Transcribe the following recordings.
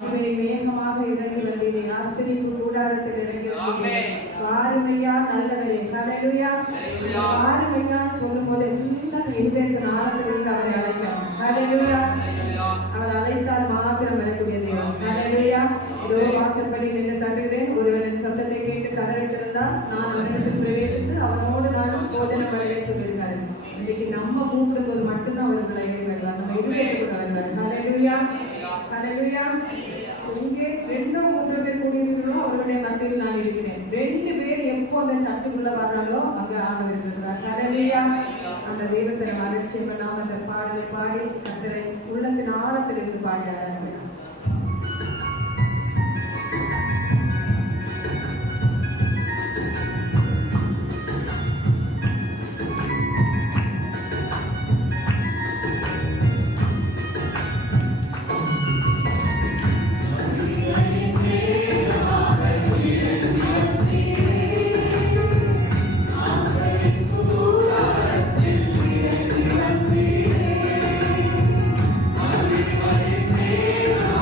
மேகமாக இறங்கி வந்தீரே, ஆசீர்வதிப்பு கூடாரத்தில் இறங்கி வந்தீரே. வாருமையா நல்லவரே, ஹல்லேலூயா. வாருமையா சொல்லும்போது எல்லாரும் இருதயத்தின் ஆழத்திலிருந்து அவரை அழைக்கிறோம். ஹல்லேலூயா. அவர் அழைத்தால் மாத்திரம் வரக்கூடிய தெய்வம். ஹல்லேலூயா. இதோ வாசற்படி நின்று தட்டுகிறேன், ஒருவரின் சத்தத்தை கேட்டு கதவை திறந்தால் நான் அவரிடத்தில் பிரவேசித்து அவனோடு நானும் போதனை பண்ணுவேன் சொல்லியிருக்காரு. இன்னைக்கு நம்ம கூப்பிடும்போது மட்டும்தான் அவர் விளையாடி வருவார், நம்ம இருதயத்துக்குள்ள வருவார். ஹல்லேலூயா, ஹல்லேலூயா. இங்கே 2-3 பேர் கூடியிருக்கிறோம், அவருடைய மத்தியில் நான் இருக்கிறேன். 2 பேர் எப்போ அந்த சர்ச்சுக்குள்ள வர்றாங்களோ அங்க ஆண்டவர் இருக்கிறார். ஹல்லேலூயா. அந்த தெய்வத்தை அலட்சியம் பண்ணாம அந்த பாடலை பாடி கர்த்தரை உள்ளத்தின் ஆழத்திலிருந்து பாடி ஆரம்பிக்கலாம். Hallelujah.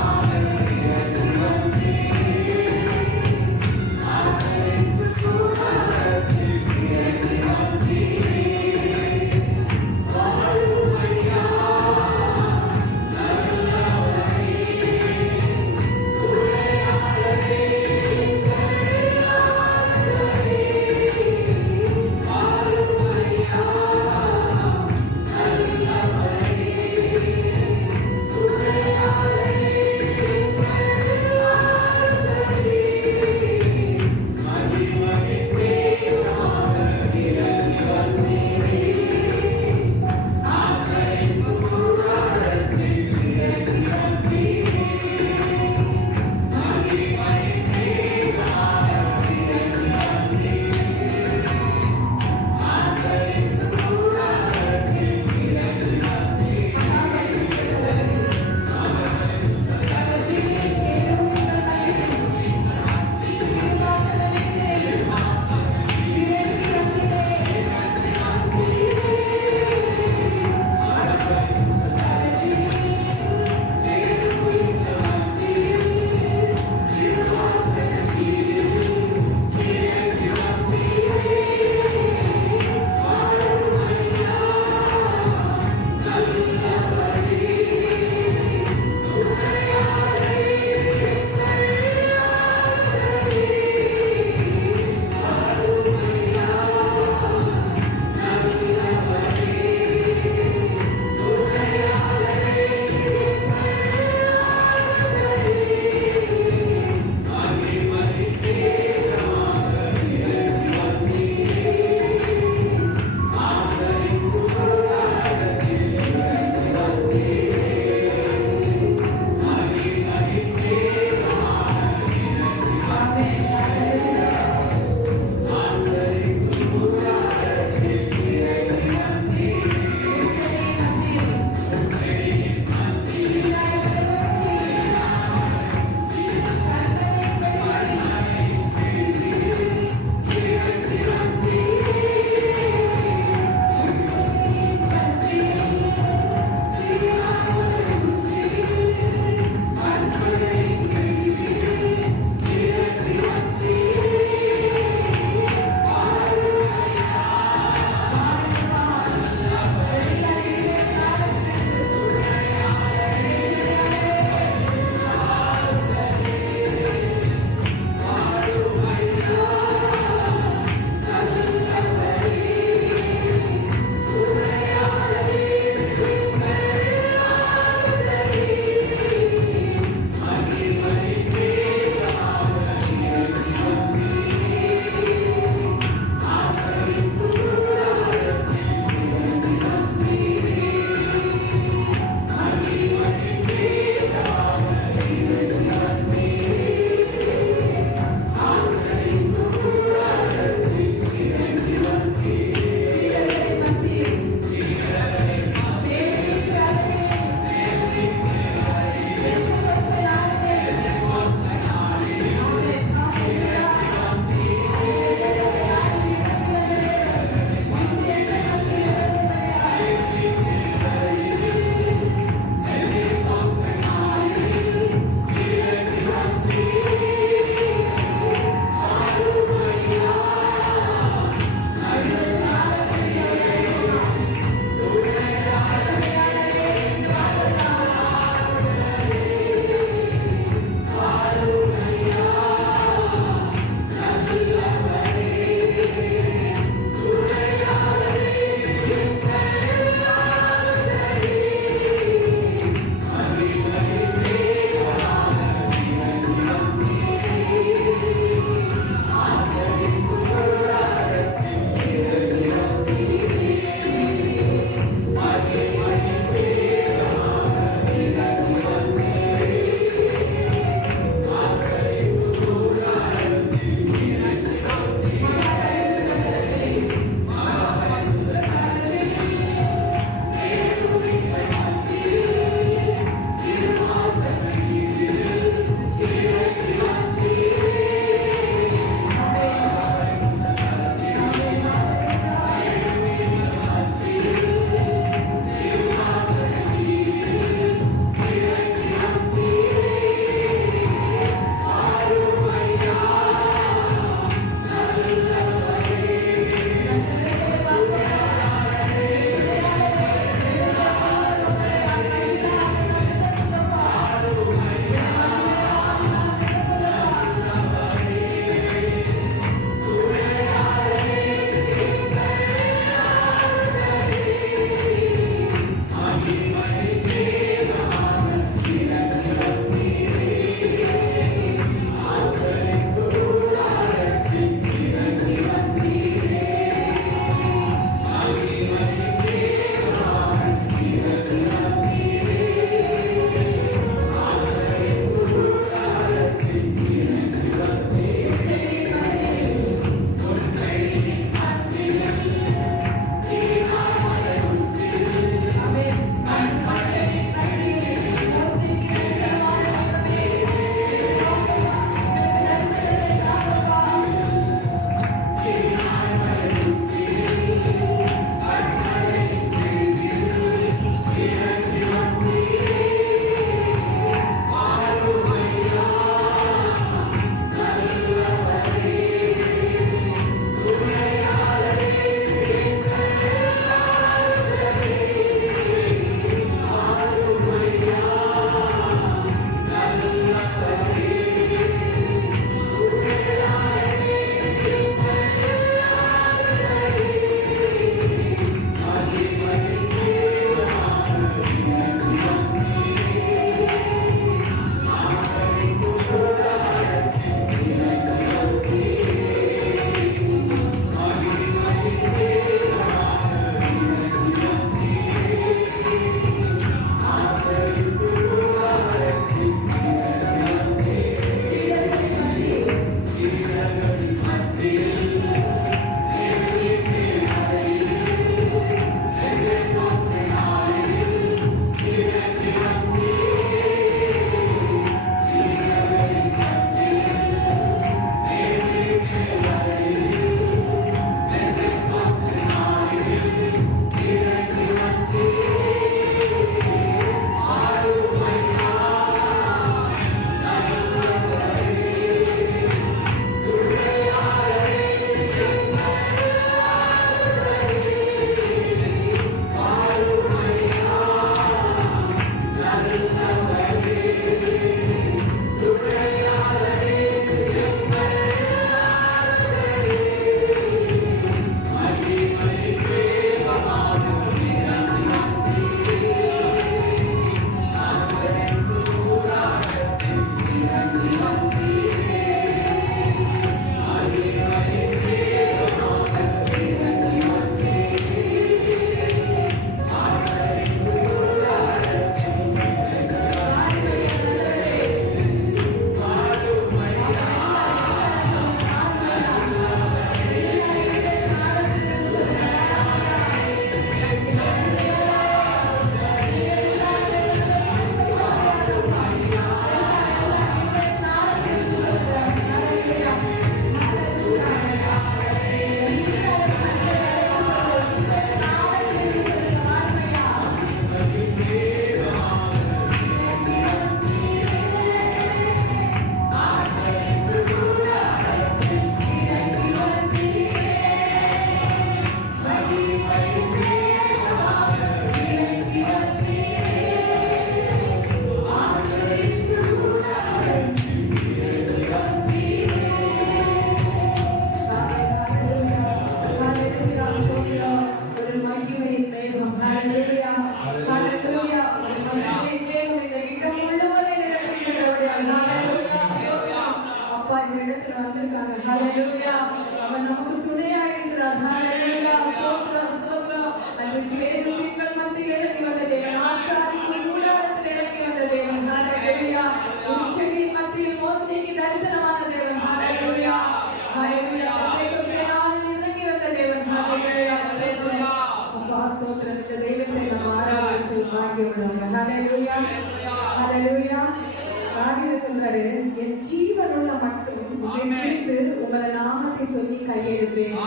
தாவீது சொல்றாரு, என் ஜீவனுள்ள மட்டும் உம்மை குறித்து உமது நாமத்தை சொல்லி கையெழுப்பேன்.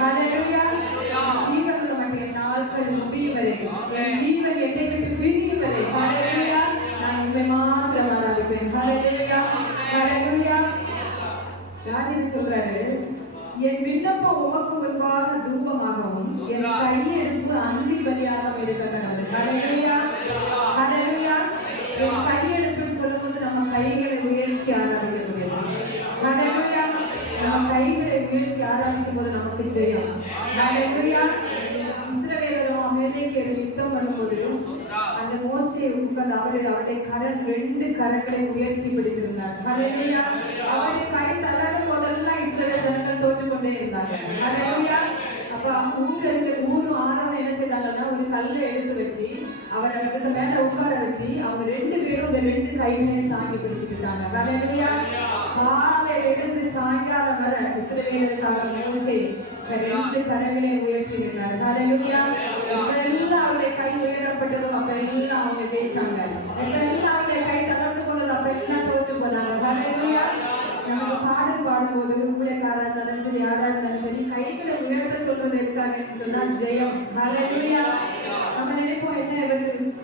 ஹல்லேலூயா. ஜீவனுள்ள மட்டும் என் நாட்கள் முடியும் வரை, என் ஜீவன் என்னை விட்டு பிரியும் வரை, ஹல்லேலூயா, நான் உம்மை மாத்திரம் ஆராதிப்பேன். ஹல்லேலூயா, ஹல்லேலூயா. தாவீது சொல்றாரு, என் விண்ணப்பம் உமக்கு முன்பாக தூபமாகவும் என் கையெடுப்பு அந்தி பலியாகவும் இருக்கிறது. ஹல்லேலூயா, ஹல்லேலூயா. என் கையெடுப்புன்னு சொல்லும்போது நம்ம கைகளை உயர்த்தி ஆராதிக்க முடியும். ஹல்லேலூயா. நம்ம கைகளை உயர்த்தி ஆராதிக்கும் போது நமக்கு ஜெயம். ஹல்லேலூயா. இஸ்ரவேலரும் அமலேக்கியரும் யுத்தம் பண்ணும்போது அந்த மோசே உட்கார்ந்து அவருடைய கரண் 2 கரங்களை உயர்த்தி பிடித்திருந்தார். ஹல்லேலூயா. அவருடைய கை தள்ளாத போதெல்லாம் இஸ்ரவேல் ஜனங்கள் தோற்று கொண்டே இருந்தாங்க. ஹல்லேலூயா. அப்ப ஊரும் ஆரவம் என்ன செய்தாங்கன்னா, ஒரு கல்லை எடுத்து வச்சு அவரை அதுக்கு மேல உட்கார வச்சு அவங்க 2 பேரும் இந்த 2 கைகளையும் தாங்கி பிடிச்சுக்கிட்டாங்க. ஹல்லேலூயா. காலையில இருந்து சாயங்காலம் வரை இஸ்ரவேலுக்காக மோசே 2 கரங்களை உயர்த்தி இருந்தார். ஹல்லேலூயா. எல்லாம் அவருடைய கை உயரப்பட்டதும் அப்ப எல்லாம் அவங்க ஜெயிச்சாங்க. எல்லாம் அவருடைய கை தளர்ந்து போனது அப்ப எல்லாம் தோற்று போனாங்க. ஹல்லேலூயா. நமக்கு பாடல் பாடும்போது ஊழியக்காரா இருந்தாலும் சரி, யாரா இருந்தாலும் சரி, கைகளை உயர்த்த சொல்றது இருக்காங்கன்னு சொன்னா ஜெயம். ஹல்லேலூயா. நம்ம நினைப்போம், என்ன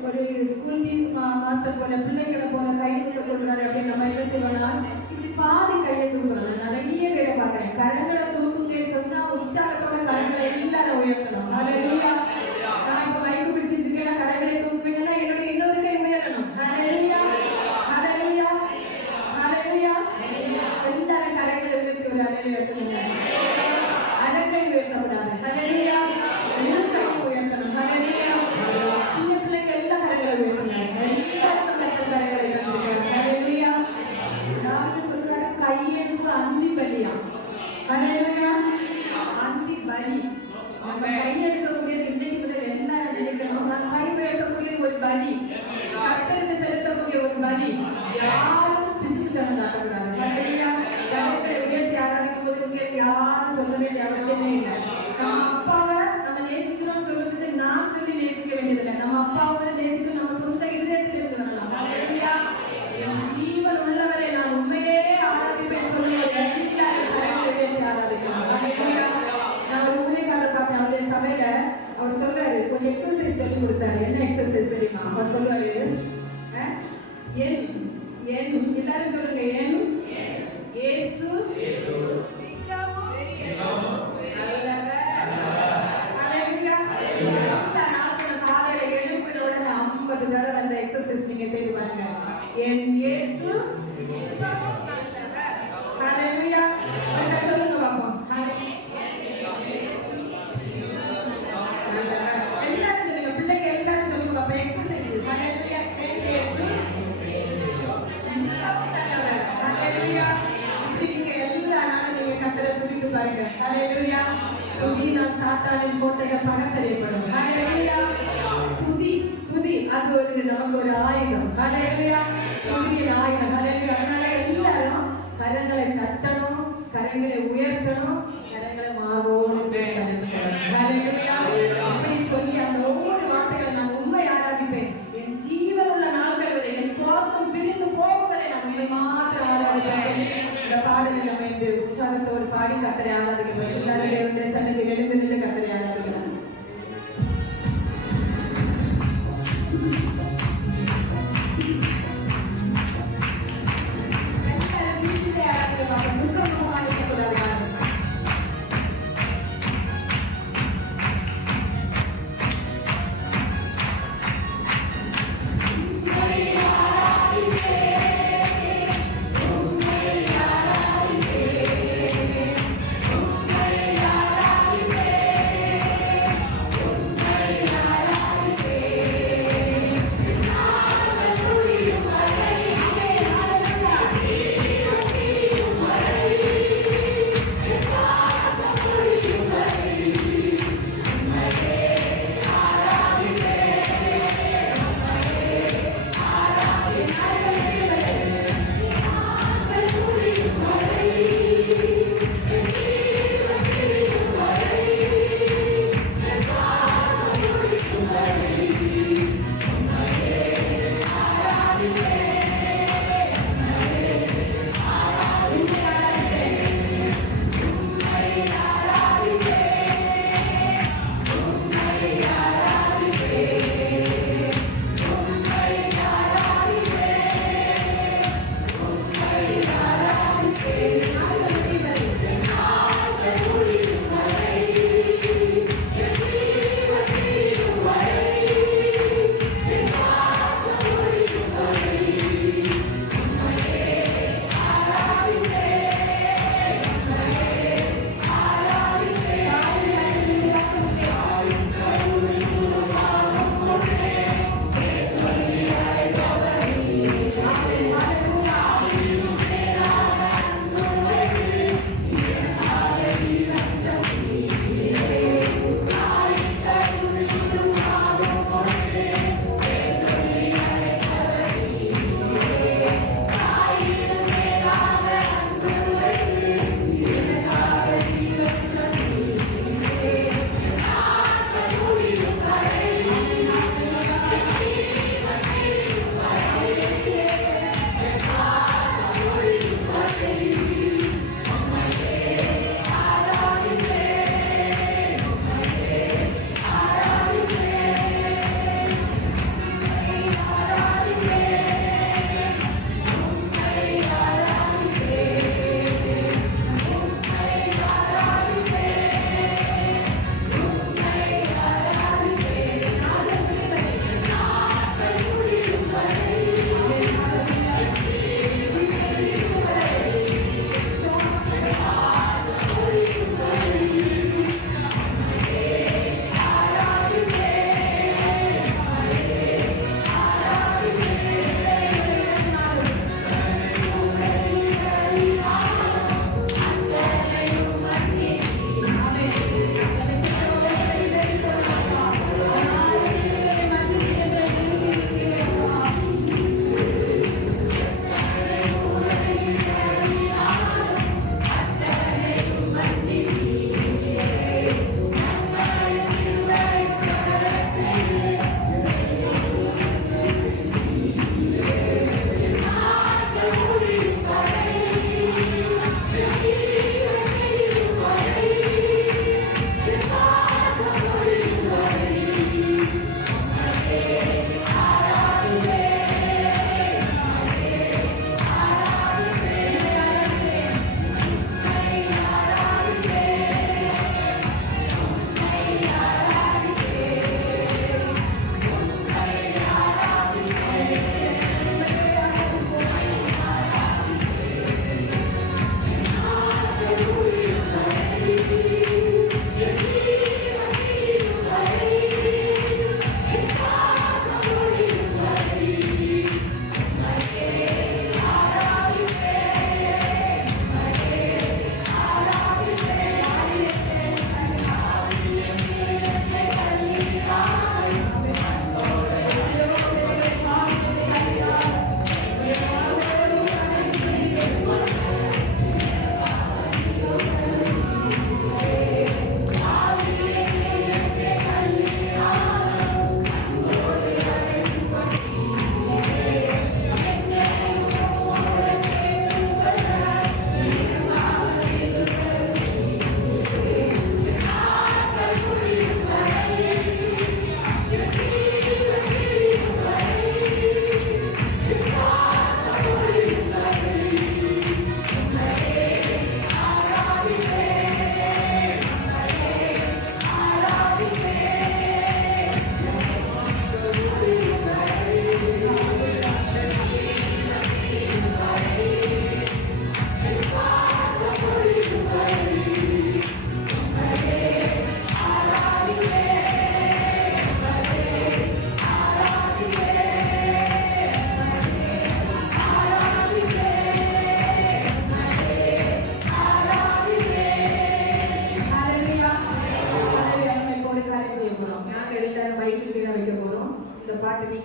ஒரு ஸ்கூல் டீம் மாஸ்டர் போல பிள்ளைகளை போல கை தூக்க சொல்றாரு அப்படின்னு நம்ம என்ன செய்வோம்னா, இப்படி பாதி கையை தூக்கணும். நிறைய பேரை பார்க்கிறேன், கரங்களை தூக்குங்கன்னு சொன்னா உற்சாகத்தோட கரங்களை எல்லாரும் உயர்த்தணும். ஹல்லேலூயா. நான் இப்ப மைக்கு பிடிச்சிட்டு இருக்கேன், கரங்களை தூக்குவீங்கன்னா என்னுடைய இன்னொரு கை உயரணும். ஹல்லேலூயா, ஹல்லேலூயா, ஹல்லேலூயா. எல்லாரும் கரங்களை உயர்த்தி ஒரு ஹல்லேலூயா சொல்லுங்க. அதற்கை உயர்த்தக்கூடாது. ஹல்லேலூயா. முழு கை உயர்த்தணும். ஹல்லேலூயா. சின்ன பிள்ளைங்க எல்லா கரங்களை உயர்த்தணும். எல்லாருக்கும் கரங்களை உயர்த்தணும். ஹல்லேலூயா. நான் சொல்றாரு, கையெழுத்து அந்தி பலியா. ஹல்லேலூயா. அந்தி பலி. நம்ம கையெழுத்தக்கூடியது இன்னைக்கு கூட எல்லாரும் நினைக்கணும், நான் கை உயர்த்தக்கூடிய ஒரு பலி, கர்த்தருக்கு செலுத்தக்கூடிய ஒரு பலி. யாரும் பிசுத்தனம் காட்டக்கூடாது. ஹல்லேலூயா. கரங்களை உயர்த்தி ஆராதிக்கும் போது உங்களுக்கு யாரும் சொல்ல வேண்டிய அவசியமே இல்லை. நம்ம அப்பாவை நம்ம நேசிக்கிறோம் சொல்றதுக்கு நான் சொல்லி நேசிக்க வேண்டியதில்லை. நம்ம அப்பாவை நேசிக்க நம்ம சொந்த இதயத்தில் இருந்து வரலாம். ஹல்லேலூயா. என் ஜீவன் உள்ளவரை நான் உண்மையே ஆராதிப்பேன் சொல்லும்போது எல்லாரும் கரங்களை உயர்த்தி ஆராதிக்கலாம். ஹல்லேலூயா. நான் ஒரு ஊழியக்காரர் பார்த்தேன், அவருடைய சபையில அவர் சொல்றாரு, ஒரு எக்ஸசைஸ் சொல்லி கொடுத்தாரு. என்ன எக்ஸசைஸ் தெரியுமா? அவர் சொல்லுவாரு, என் என் எல்லாரும் சொல்லுங்க, என் இயேசு காலையில எழுப்பினோட 50 தடவை அந்த எக்ஸசைஸ் நீங்க செய்து பாருங்க. என் இயேசு ஹல்லேலூயா. சொல்லுங்க பாப்போம். எல்லாரும் சொல்லுங்க, பிள்ளைங்க எல்லாரும் சொல்லுங்க பாப்போம். எக்ஸசைஸ். ஹல்லேலூயா. என் இயேசு ஹல்லேலூயா. நீங்க எல்லா நாளும் நீங்க கர்த்தரை துதித்து பாருங்க. ஹல்லேலூயா. துதியினால் சாத்தானின் கோட்டைகள் பகத்தறியப்படும். ஹல்லேலூயா. துதி துதி அது ஒரு நமக்கு ஒரு ஆயுதம். ஹல்லேலூயா. துதியின் ஆயுதம். ஹல்லேலூயா. அதனால எல்லாரும் கரங்களை தட்டணும், கரங்களை உயர்த்தணும், கரங்களை மார்போடு சேர்த்து. ஹல்லேலூயா. இப்படி சொல்லி அந்த ஒவ்வொரு வார்த்தைகளை நான் உண்மை ஆராதிப்பேன். என் ஜீவன் உள்ள நாட்கள் வரை, என் சுவாசம் பிரிந்து போகும் வரை நான் உண்மை மாத்திரம் ஆராதிப்பேன். இந்த பாடலை நம்ம இன்று உற்சாகத்தோடு பாடி கர்த்தரை ஆராதிக்கிறோம். எல்லாரும் தேவனுடைய சன்னதியில் எழுந்து நின்று கர்த்தரை ஆராதிக்கிறோம். எல்லாரும் சிரிச்சுட்டே ஆராதிக்கிறோம். துக்கமுகமாக இருக்கக்கூடாது. உம்மை ஆராதிப்பேன், உம்மை ஆராதிப்பேன்.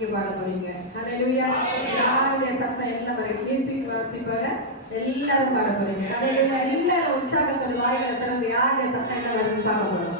நீங்க பாட போறீங்க. ஹalleluya. யாருடைய சத்தம் எல்லாம் வரைக்கும் மியூசிக் வாசிப்பாங்க எல்லாரும் பாட போறீங்க. ஹalleluya. எல்லாரும் உற்சாகத்தோட வாய்களை திறந்து யாருடைய சத்தம் எல்லாம் வருதுன்னு பார்க்க போறோம்.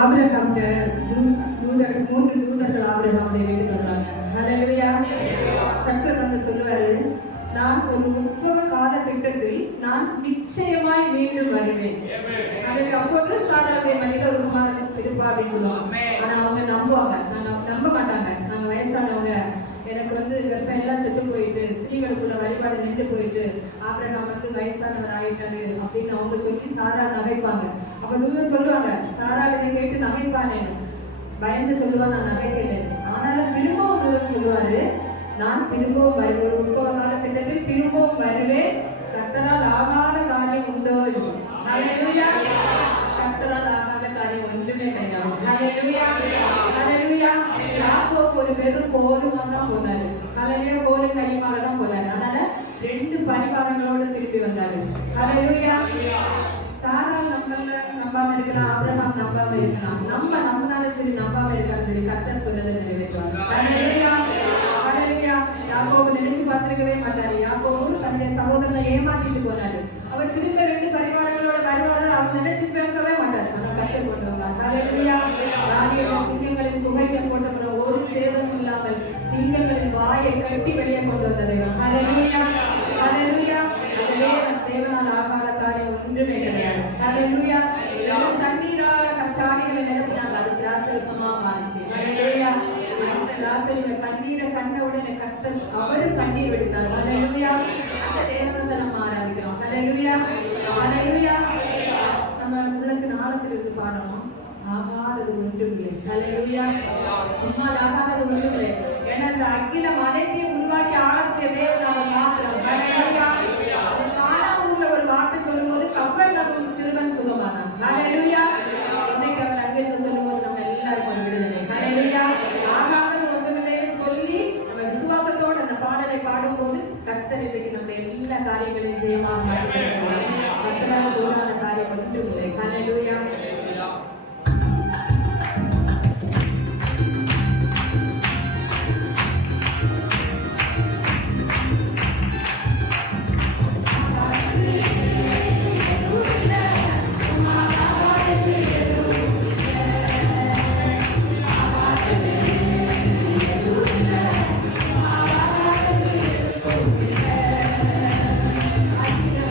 ஆபிரகாம்கிட்ட மூன்று தூதர்கள் ஆபிரகாமுடைய வீட்டுக்கு வர்றாங்க. ஹல்லேலூயா. கர்த்தர் வந்து சொல்லுவாரு, நான் ஒரு உற்பவ கால திட்டத்தில் நான் நிச்சயமாய் மீண்டும் வருவேன். அப்போது சாதாரண மனித ஒரு குமாரன் இருப்பா அப்படின்னு சொல்லுவாங்க. ஆனா அவங்க நம்புவாங்க, நாங்க நம்ப மாட்டாங்க. நாங்க வயசானவங்க, எனக்கு வந்து கர்ப்பம் எல்லாம் செத்து போயிட்டு ஸ்ரீகளுக்குள்ள வழிபாடு நின்று போயிட்டு ஆபிரகாம் வந்து வயசானவர் ஆயிட்டாரு அப்படின்னு அவங்க சொல்லி சாரா நகைப்பாங்க. அப்ப தூதன் சொல்லுவாங்க, சாரா இதை கேட்டு நகைப்பானே, பயந்து சொல்லுவான், நான் நகைக்கல. ஆனாலும் திரும்பவும் தூதன் சொல்லுவாரு, நான் திரும்பவும் வருவேன், உற்பவ காலத்திட்டத்தில் திரும்பவும் வருவேன், கர்த்தரால் ஆகாத காரியம் உண்டோ? ஹல்லேலூயா. கர்த்தரால் ஆகாத காரியம் ஒன்றுமே கிடையாது. ஹல்லேலூயா. ஹல்லேலூயா. யாக்கோபு ஒரு வெறும் கோலுமா தான் போனாரு. ஹல்லேலூயா. கோலு கையுமாக தான் போனாரு. அதனால 2 பரிவாரங்களோட திருப்பி வந்தாரு. ஹல்லேலூயா. சாரா நம்பாம இருக்கலாம், ஆபிரகாம் நம்பாம இருக்கலாம், நம்ம நம்மளால செய்வார்னு சொல்லி நம்பாம இருக்காரு. கர்த்தர் சொன்னதை நிறைவேற்றுவார். ஹல்லேலூயா, ஹல்லேலூயா. யாக்கோபு நினைச்சு பார்த்திருக்கவே மாட்டாரு. யாக்கோபு தன்னுடைய சகோதரனை ஏமாற்றிட்டு போனாரு. அவர் திரும்ப 2 பரிவாரங்களோட அவர் நினைச்சு பார்க்கவே மாட்டார். ஆனா கர்த்தர் கொண்டு வந்தார். ஹல்லேலூயா. தானியேல் சிங்கங்களின் குகையில போட்டவரை ஒரு சேதமும் இல்லாமல் சிங்கங்களின் வாயை கட்டி வெளியே கொண்டு வந்த தெய்வம். ஹல்லேலூயா, ஹல்லேலூயா. தேவனால் ஆகாத காரியம் ஒன்றுமே கிடையாது. ஹல்லேலூயா. தண்ணீரால கச்சாடிகளை நிரப்பினாங்க. அது திராட்சரசமா மாறிச்சு. ஹல்லேலூயா. அந்த லாசருடைய கண்ணீரை கண்ட உடனே கர்த்தர் அவரு கண்ணீர் வெடித்தார். ஹல்லேலூயா. அந்த தேவனை நம்ம ஆராதிக்கிறோம். ஹல்லேலூயா, ஹல்லேலூயா. நம்ம உள்ளத்தின் ஆழத்தில் இருந்து பாடணும். ஆகாதது ஒன்றுமில்லை. ஹல்லேலூயா. உம்மால் ஆகாதது ஒன்றுமில்லை. ஏன்னா அந்த அக்கிலம் அனைத்தையும் உருவாக்கி ஆளக்கூடிய தேவன் அவர் மாத்திரம். ஹல்லேலூயா. ஒரு வார்த்தை சொல்லும்போது கப்பல் நம்ம சிறுவன் சுகமானான். ஹல்லேலூயா. இன்னைக்கு அவர் அங்கிருந்து சொல்லும்போது நம்ம எல்லாருக்கும் விடுதலை. ஹல்லேலூயா. ஆகாதது ஒன்றுமில்லைன்னு சொல்லி நம்ம விசுவாசத்தோடு அந்த பாடலை பாடும்போது கர்த்தர் இன்னைக்கு நம்முடைய எல்லா காரியங்களையும் ஜெயமாக மாற்றிக்கிறார். கர்த்தரால் கூடாத காரியம் ஒன்றுமில்லை. ஹல்லேலூயா. I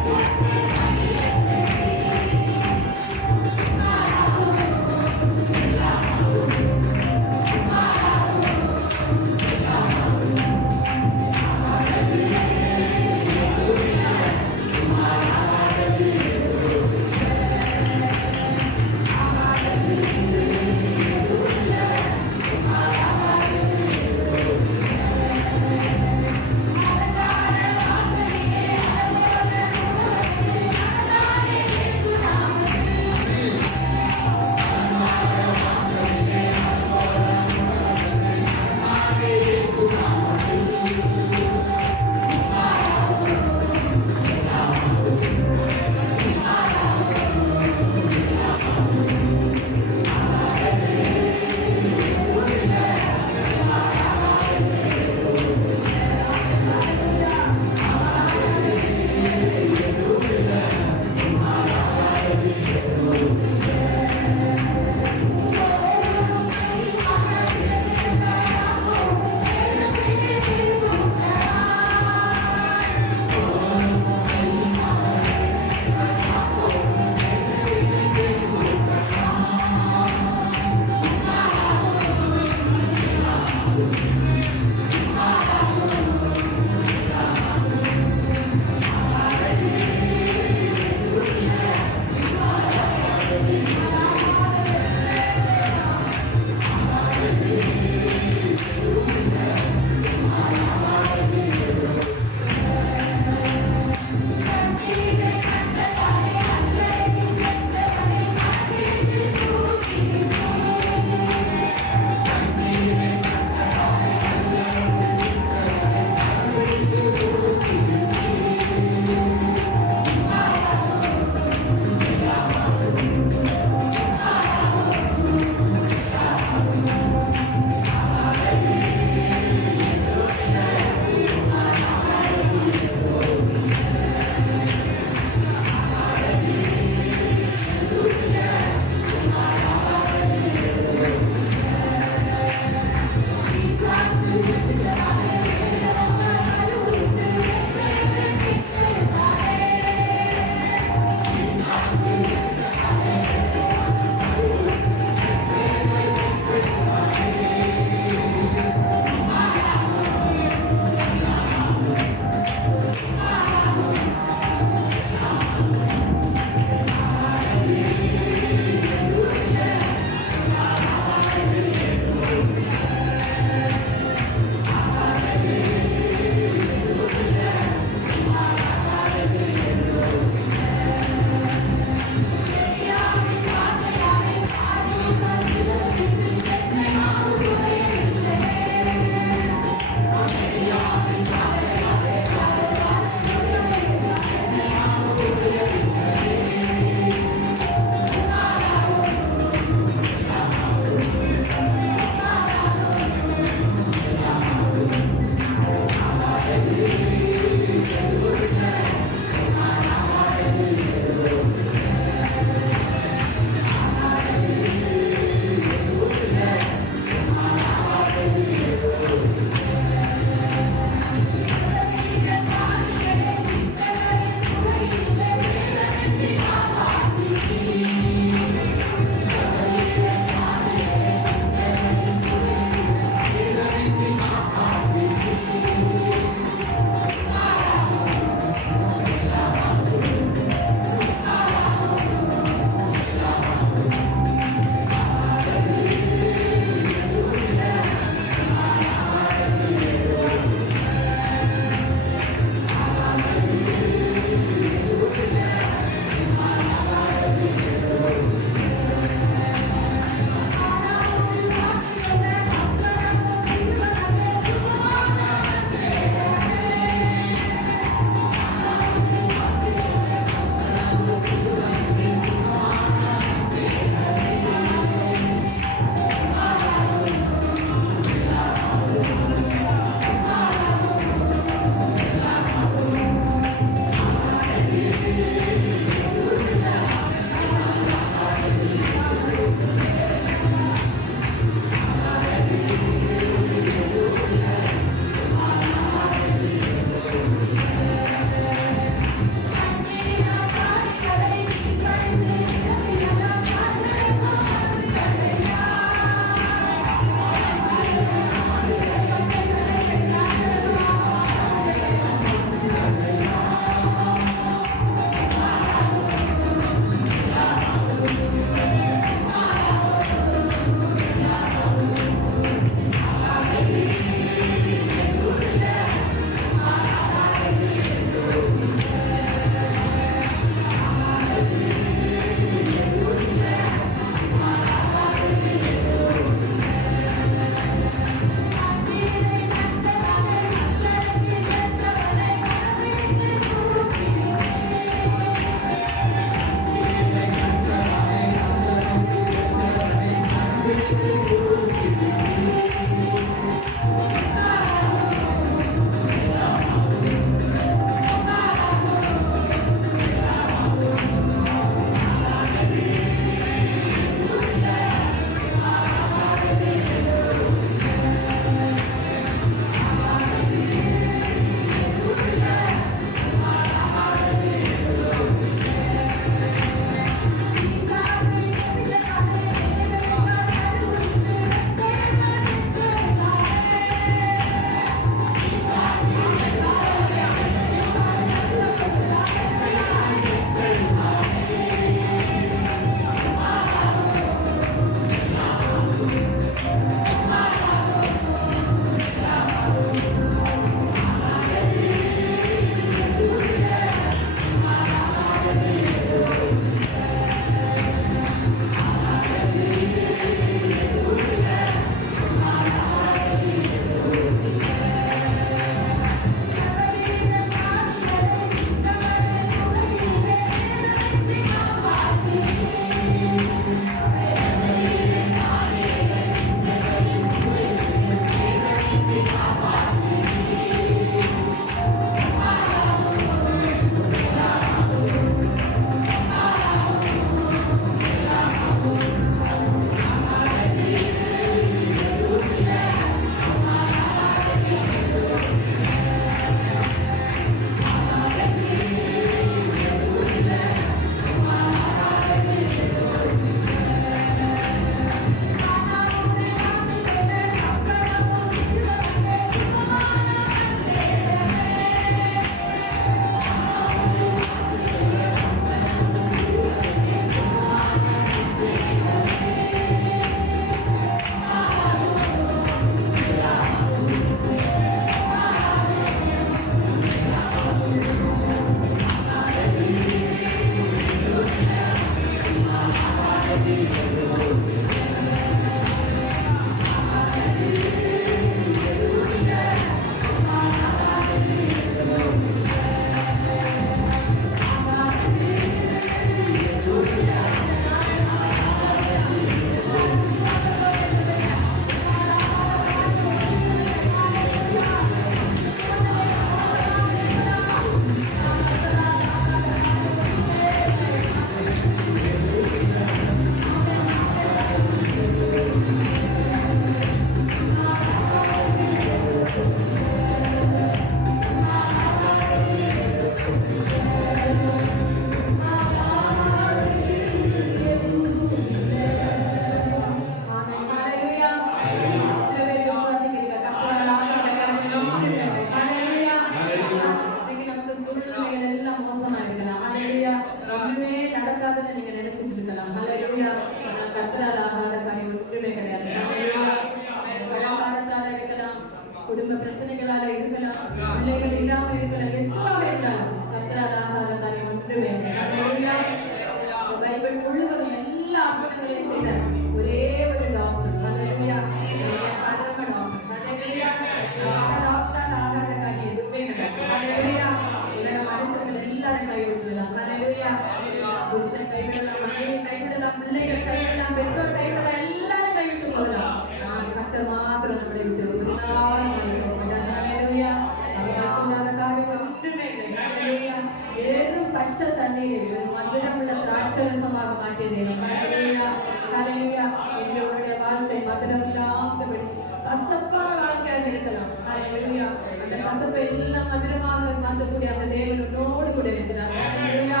கர்த்தர் மாத்திரம் நம்மளை விட்டு ஒரு நாள் மறைக்க மாட்டார். ஹல்லேலூயா. அவரால் கூடாத காரியம் ஒன்றுமே இல்லை. ஹல்லேலூயா. வெறும் பச்சை தண்ணீரை வெறும் மதுரமுள்ள திராட்சரசமாக மாற்றிய தேவன். ஹல்லேலூயா. ஹல்லேலூயா. எங்களுடைய வாழ்க்கை மதுரம் இல்லாதபடி கசப்பான வாழ்க்கையாக இருக்கலாம். ஹல்லேலூயா. அந்த கசப்பை எல்லாம் மதுரமாக மாற்றக்கூடிய அந்த தேவன் உன்னோடு கூட இருக்கிறார். ஹல்லேலூயா.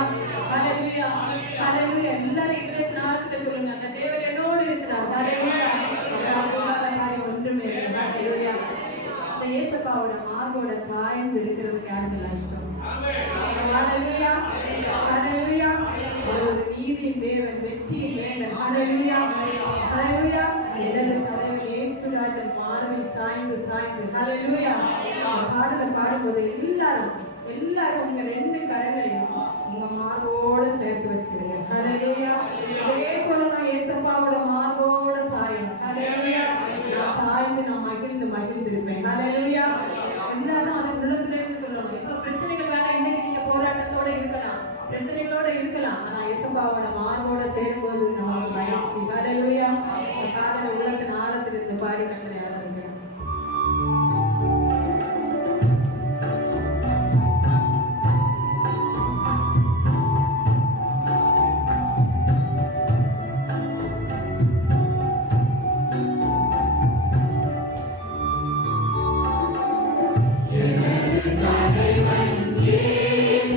ஹல்லேலூயா. ஹல்லேலூயா. எல்லாரும் இதயத்தின் ஆழத்துல சொல்லுங்க, அந்த தேவன் என்னோடு இருக்கிறார். ஹல்லேலூயா. அவரால் கூடாத காரியம் ஒன்றுமே இல்லை. ஹல்லேலூயா. இந்த இயேசுப்பாவோட மார்போட சாய்ந்து இருக்கிறதுக்கு யாருக்கெல்லாம் இஷ்டம்? ஹல்லேலூயா. ஹல்லேலூயா. ஒரு நீதியின் தேவன், வெற்றியின் வேந்தன். ஹல்லேலூயா. ஹல்லேலூயா. இடது தலைவர் இயேசுராஜன் மார்பில் சாய்ந்து சாய்ந்து ஹல்லேலூயா. பாடலை பாடும்போது எல்லாரும் உங்க ரெண்டு கரங்களையும் உங்க மார்போட சேர்த்து வச்சுக்கிறீங்க. ஹல்லேலூயா. அதே போல நான் இயேசுப்பாவோட மார்போட சாயணும். ஹல்லேலூயா. சாய்ந்து நான் மகிழ்ந்து இருப்பேன். ஹல்லேலூயா. எல்லாரும் அதை உள்ளத்துல இருந்து சொல்லணும். இப்ப பிரச்சனைகள் வேணா, இன்னைக்கு நீங்க போராட்டத்தோட இருக்கலாம், பிரச்சனைகளோட இருக்கலாம், ஆனா இயேசுப்பாவோட மார்போட சேரும்போது நமக்கு மகிழ்ச்சி. ஹல்லேலூயா. காதல உள்ளத்தின் ஆழத்தில் இருந்து பாடி கண்டனை ஆரம்பிக்கிறேன். Yes,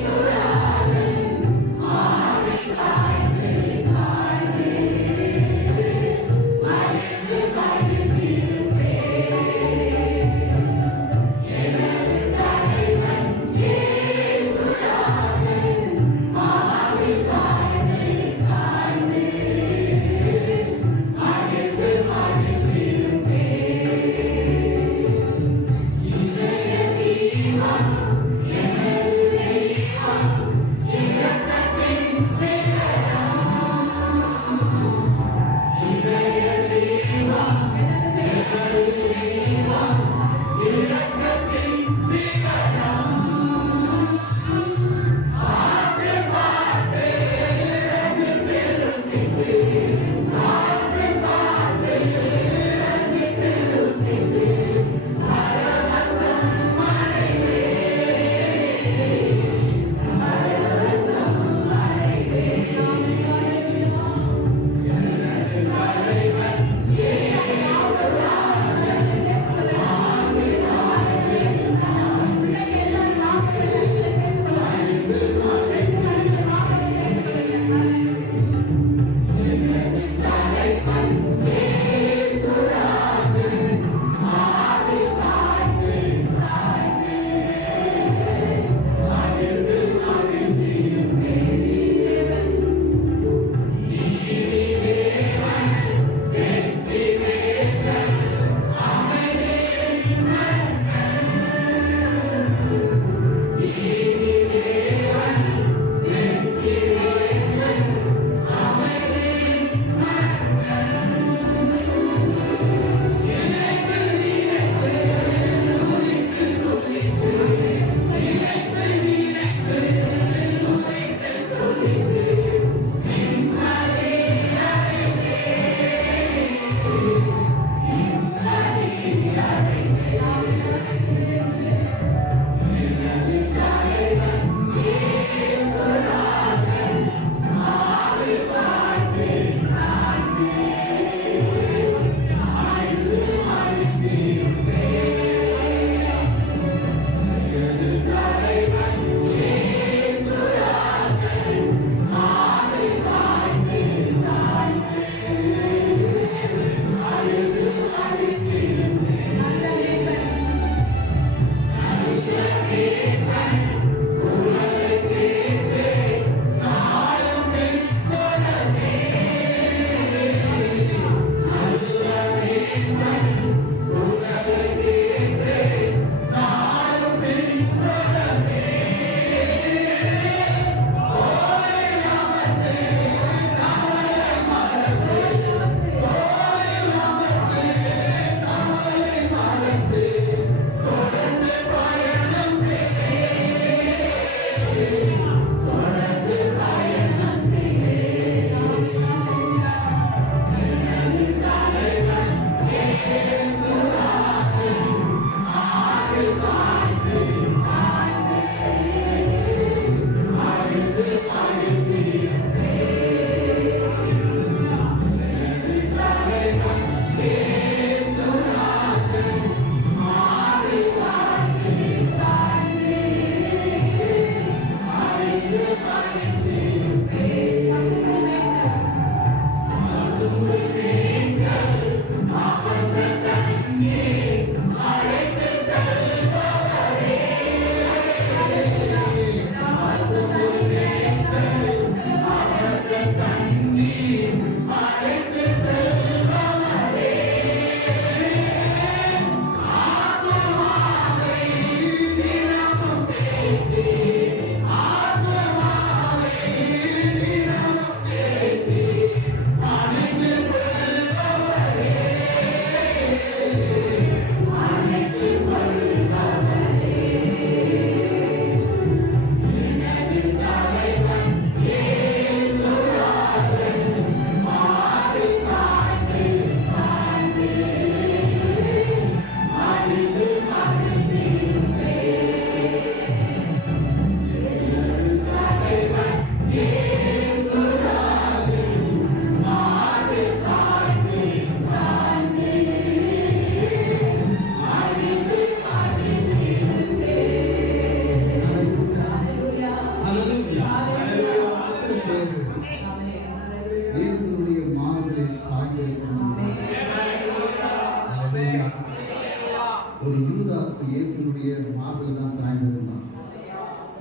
ஒரு யூதாஸ் இயேசுவுடைய மார்பில் தான் சாய்ந்திருந்தான்.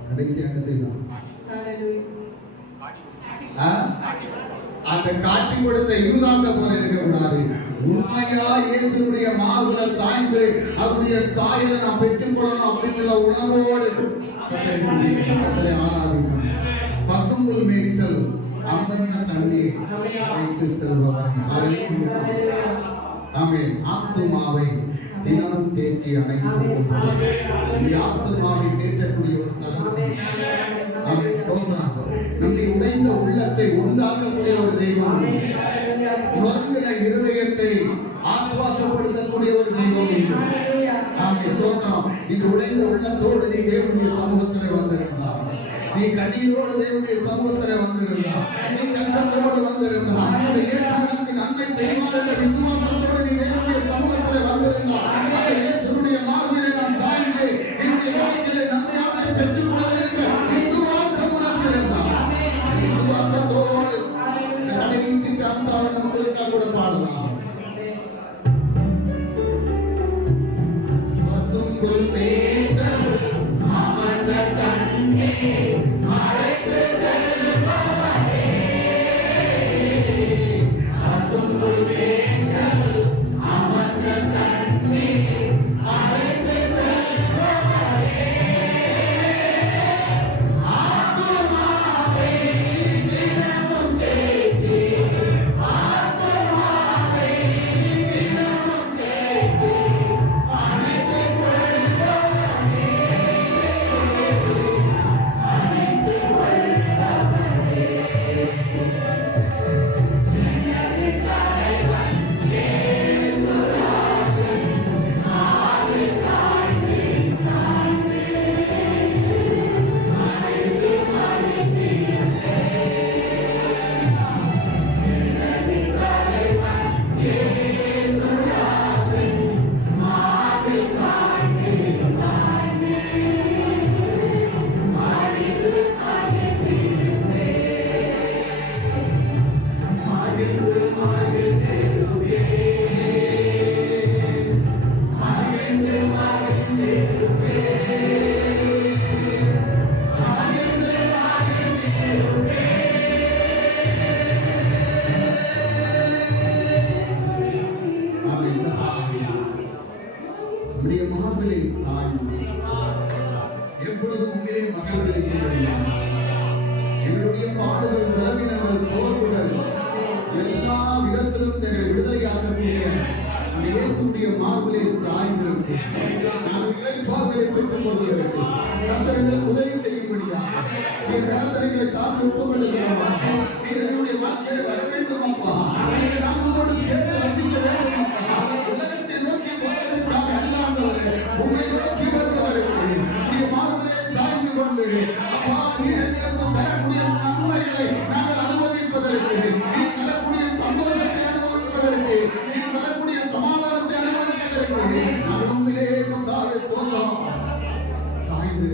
கடைசி என்ன செய்தான்? அந்த காட்டி கொடுத்த யூதாச போல இருக்கக்கூடாது. உண்மையா இயேசுடைய மார்பில சாய்ந்து அவருடைய சாயலை நாம் பெற்றுக் கொள்ளணும் அப்படிங்கிற உணர்வோடு ஆராதிக்கணும். பசும்புல் மேய்ச்சல் அம்மன தண்ணீர் வைத்து செல்பவன். ஆமென். ஆத்துமாவை தினமும் தேற்றி அணைத்து ஆத்துமாவை தேற்றக்கூடிய ஒரு தகவல். ஆமென். நம்முடைய உடைந்த உள்ளத்தை உண்டாக்கக்கூடிய ஒரு தெய்வம், நொறுங்கின இருதயத்தை ஆசுவாசப்படுத்தக்கூடிய ஒரு தெய்வம். ஆமென். சோத்திரம். இந்த உடைந்த உள்ளத்தோடு நீ தேவனுடைய சமூகத்தில் வந்திருந்தார், நீ கண்ணீரோடு தேவனுடைய சமூகத்தில் வந்திருந்தார், நீ கஷ்டத்தோடு வந்திருந்தார், நன்மை செய்வார் என்ற விசுவாசத்தோடு நீ தேவனுடைய சமூகத்தில் வந்திருந்தார். இயேசுடைய மார்பிலே நான் சாய்ந்து என்னுடைய வாழ்க்கையிலே நன்மையாக பெற்றுக் கொள்வதற்கு விசுவாசம் உனக்கு இருந்தார். விசுவாசத்தோடு இந்த கடைசி சான்ஸாவை நமக்கு கூட பாடலாம். பசும்புல் மேய்ச்சல் அமர்ந்த தண்ணீர் அழைத்து செல்பவரே. பசும்புல் மேய்ச்சல் அமர்ந்த தண்ணீர் அழைத்து செல்பவரே. ஆத்துமாவை தினமும் தேற்றி, ஆத்துமாவை தினமும் தேற்றி அணைத்துக் கொள்பவரே. அணைத்துக் கொள்பவரே. எனது தலைவன் இயேசுராஜன் மார்பில் சாய்ந்து சாய்ந்து அணைத்து மகிழ்ந்திருப்பேன். எனது தலைவன் இயேசுராஜன் மார்பில் சாய்ந்து சாய்ந்து அணைத்து மகிழ்ந்திருப்பேன். மகிழ்ந்து மகிழ்ந்திருப்பேன். மகிழ்ந்து மகிழ்ந்திருப்பேன். மகிழ்ந்து மகிழ்ந்திருப்பேன். ஆமென். நம்முடைய மார்பிலே சாய்ந்து எப்பொழுதும் உண்மையிலே மகிழ்ந்திருக்கின்றன. எங்களுடைய பாடுகள், பலவீனங்கள், சோர்வுகள் எல்லா விதத்திலும் விடுதலையாகக்கூடிய அந்த இயேசுடைய மார்பிலே சாய்ந்திருப்பேன். நாங்கள் இளைப்பாறுதலை பெற்றுக் கொள்வதற்கு கர்த்தர் எங்களுக்கு உதவி செய்யும்படியாக என் கர்த்தர்களை தாக்கி ஒப்புக்கொள்கிறோம். என்னுடைய வாழ்க்கையை வர வேண்டும் அப்பா. நாங்களோடு சேர்ந்து வசிக்க வேண்டும் அப்பா. உலகத்தை நோக்கி போவதற்காக அல்லாதவரே, உண்மை நோக்கி வருவதற்கு நீ மார்பிலே சாய்ந்து கொண்டு அப்பா நீர் எங்களுக்கு தரக்கூடிய நன்மைகளை நாங்கள் அனுபவிப்பதற்கு, நீ தரக்கூடிய சந்தோஷத்தை அனுபவிப்பதற்கு, நீ தரக்கூடிய சமாதானத்தை அனுபவிப்பதற்கு நாங்கள் உண்மையிலே உங்களுக்காக சொல்றோம். சாய்ந்து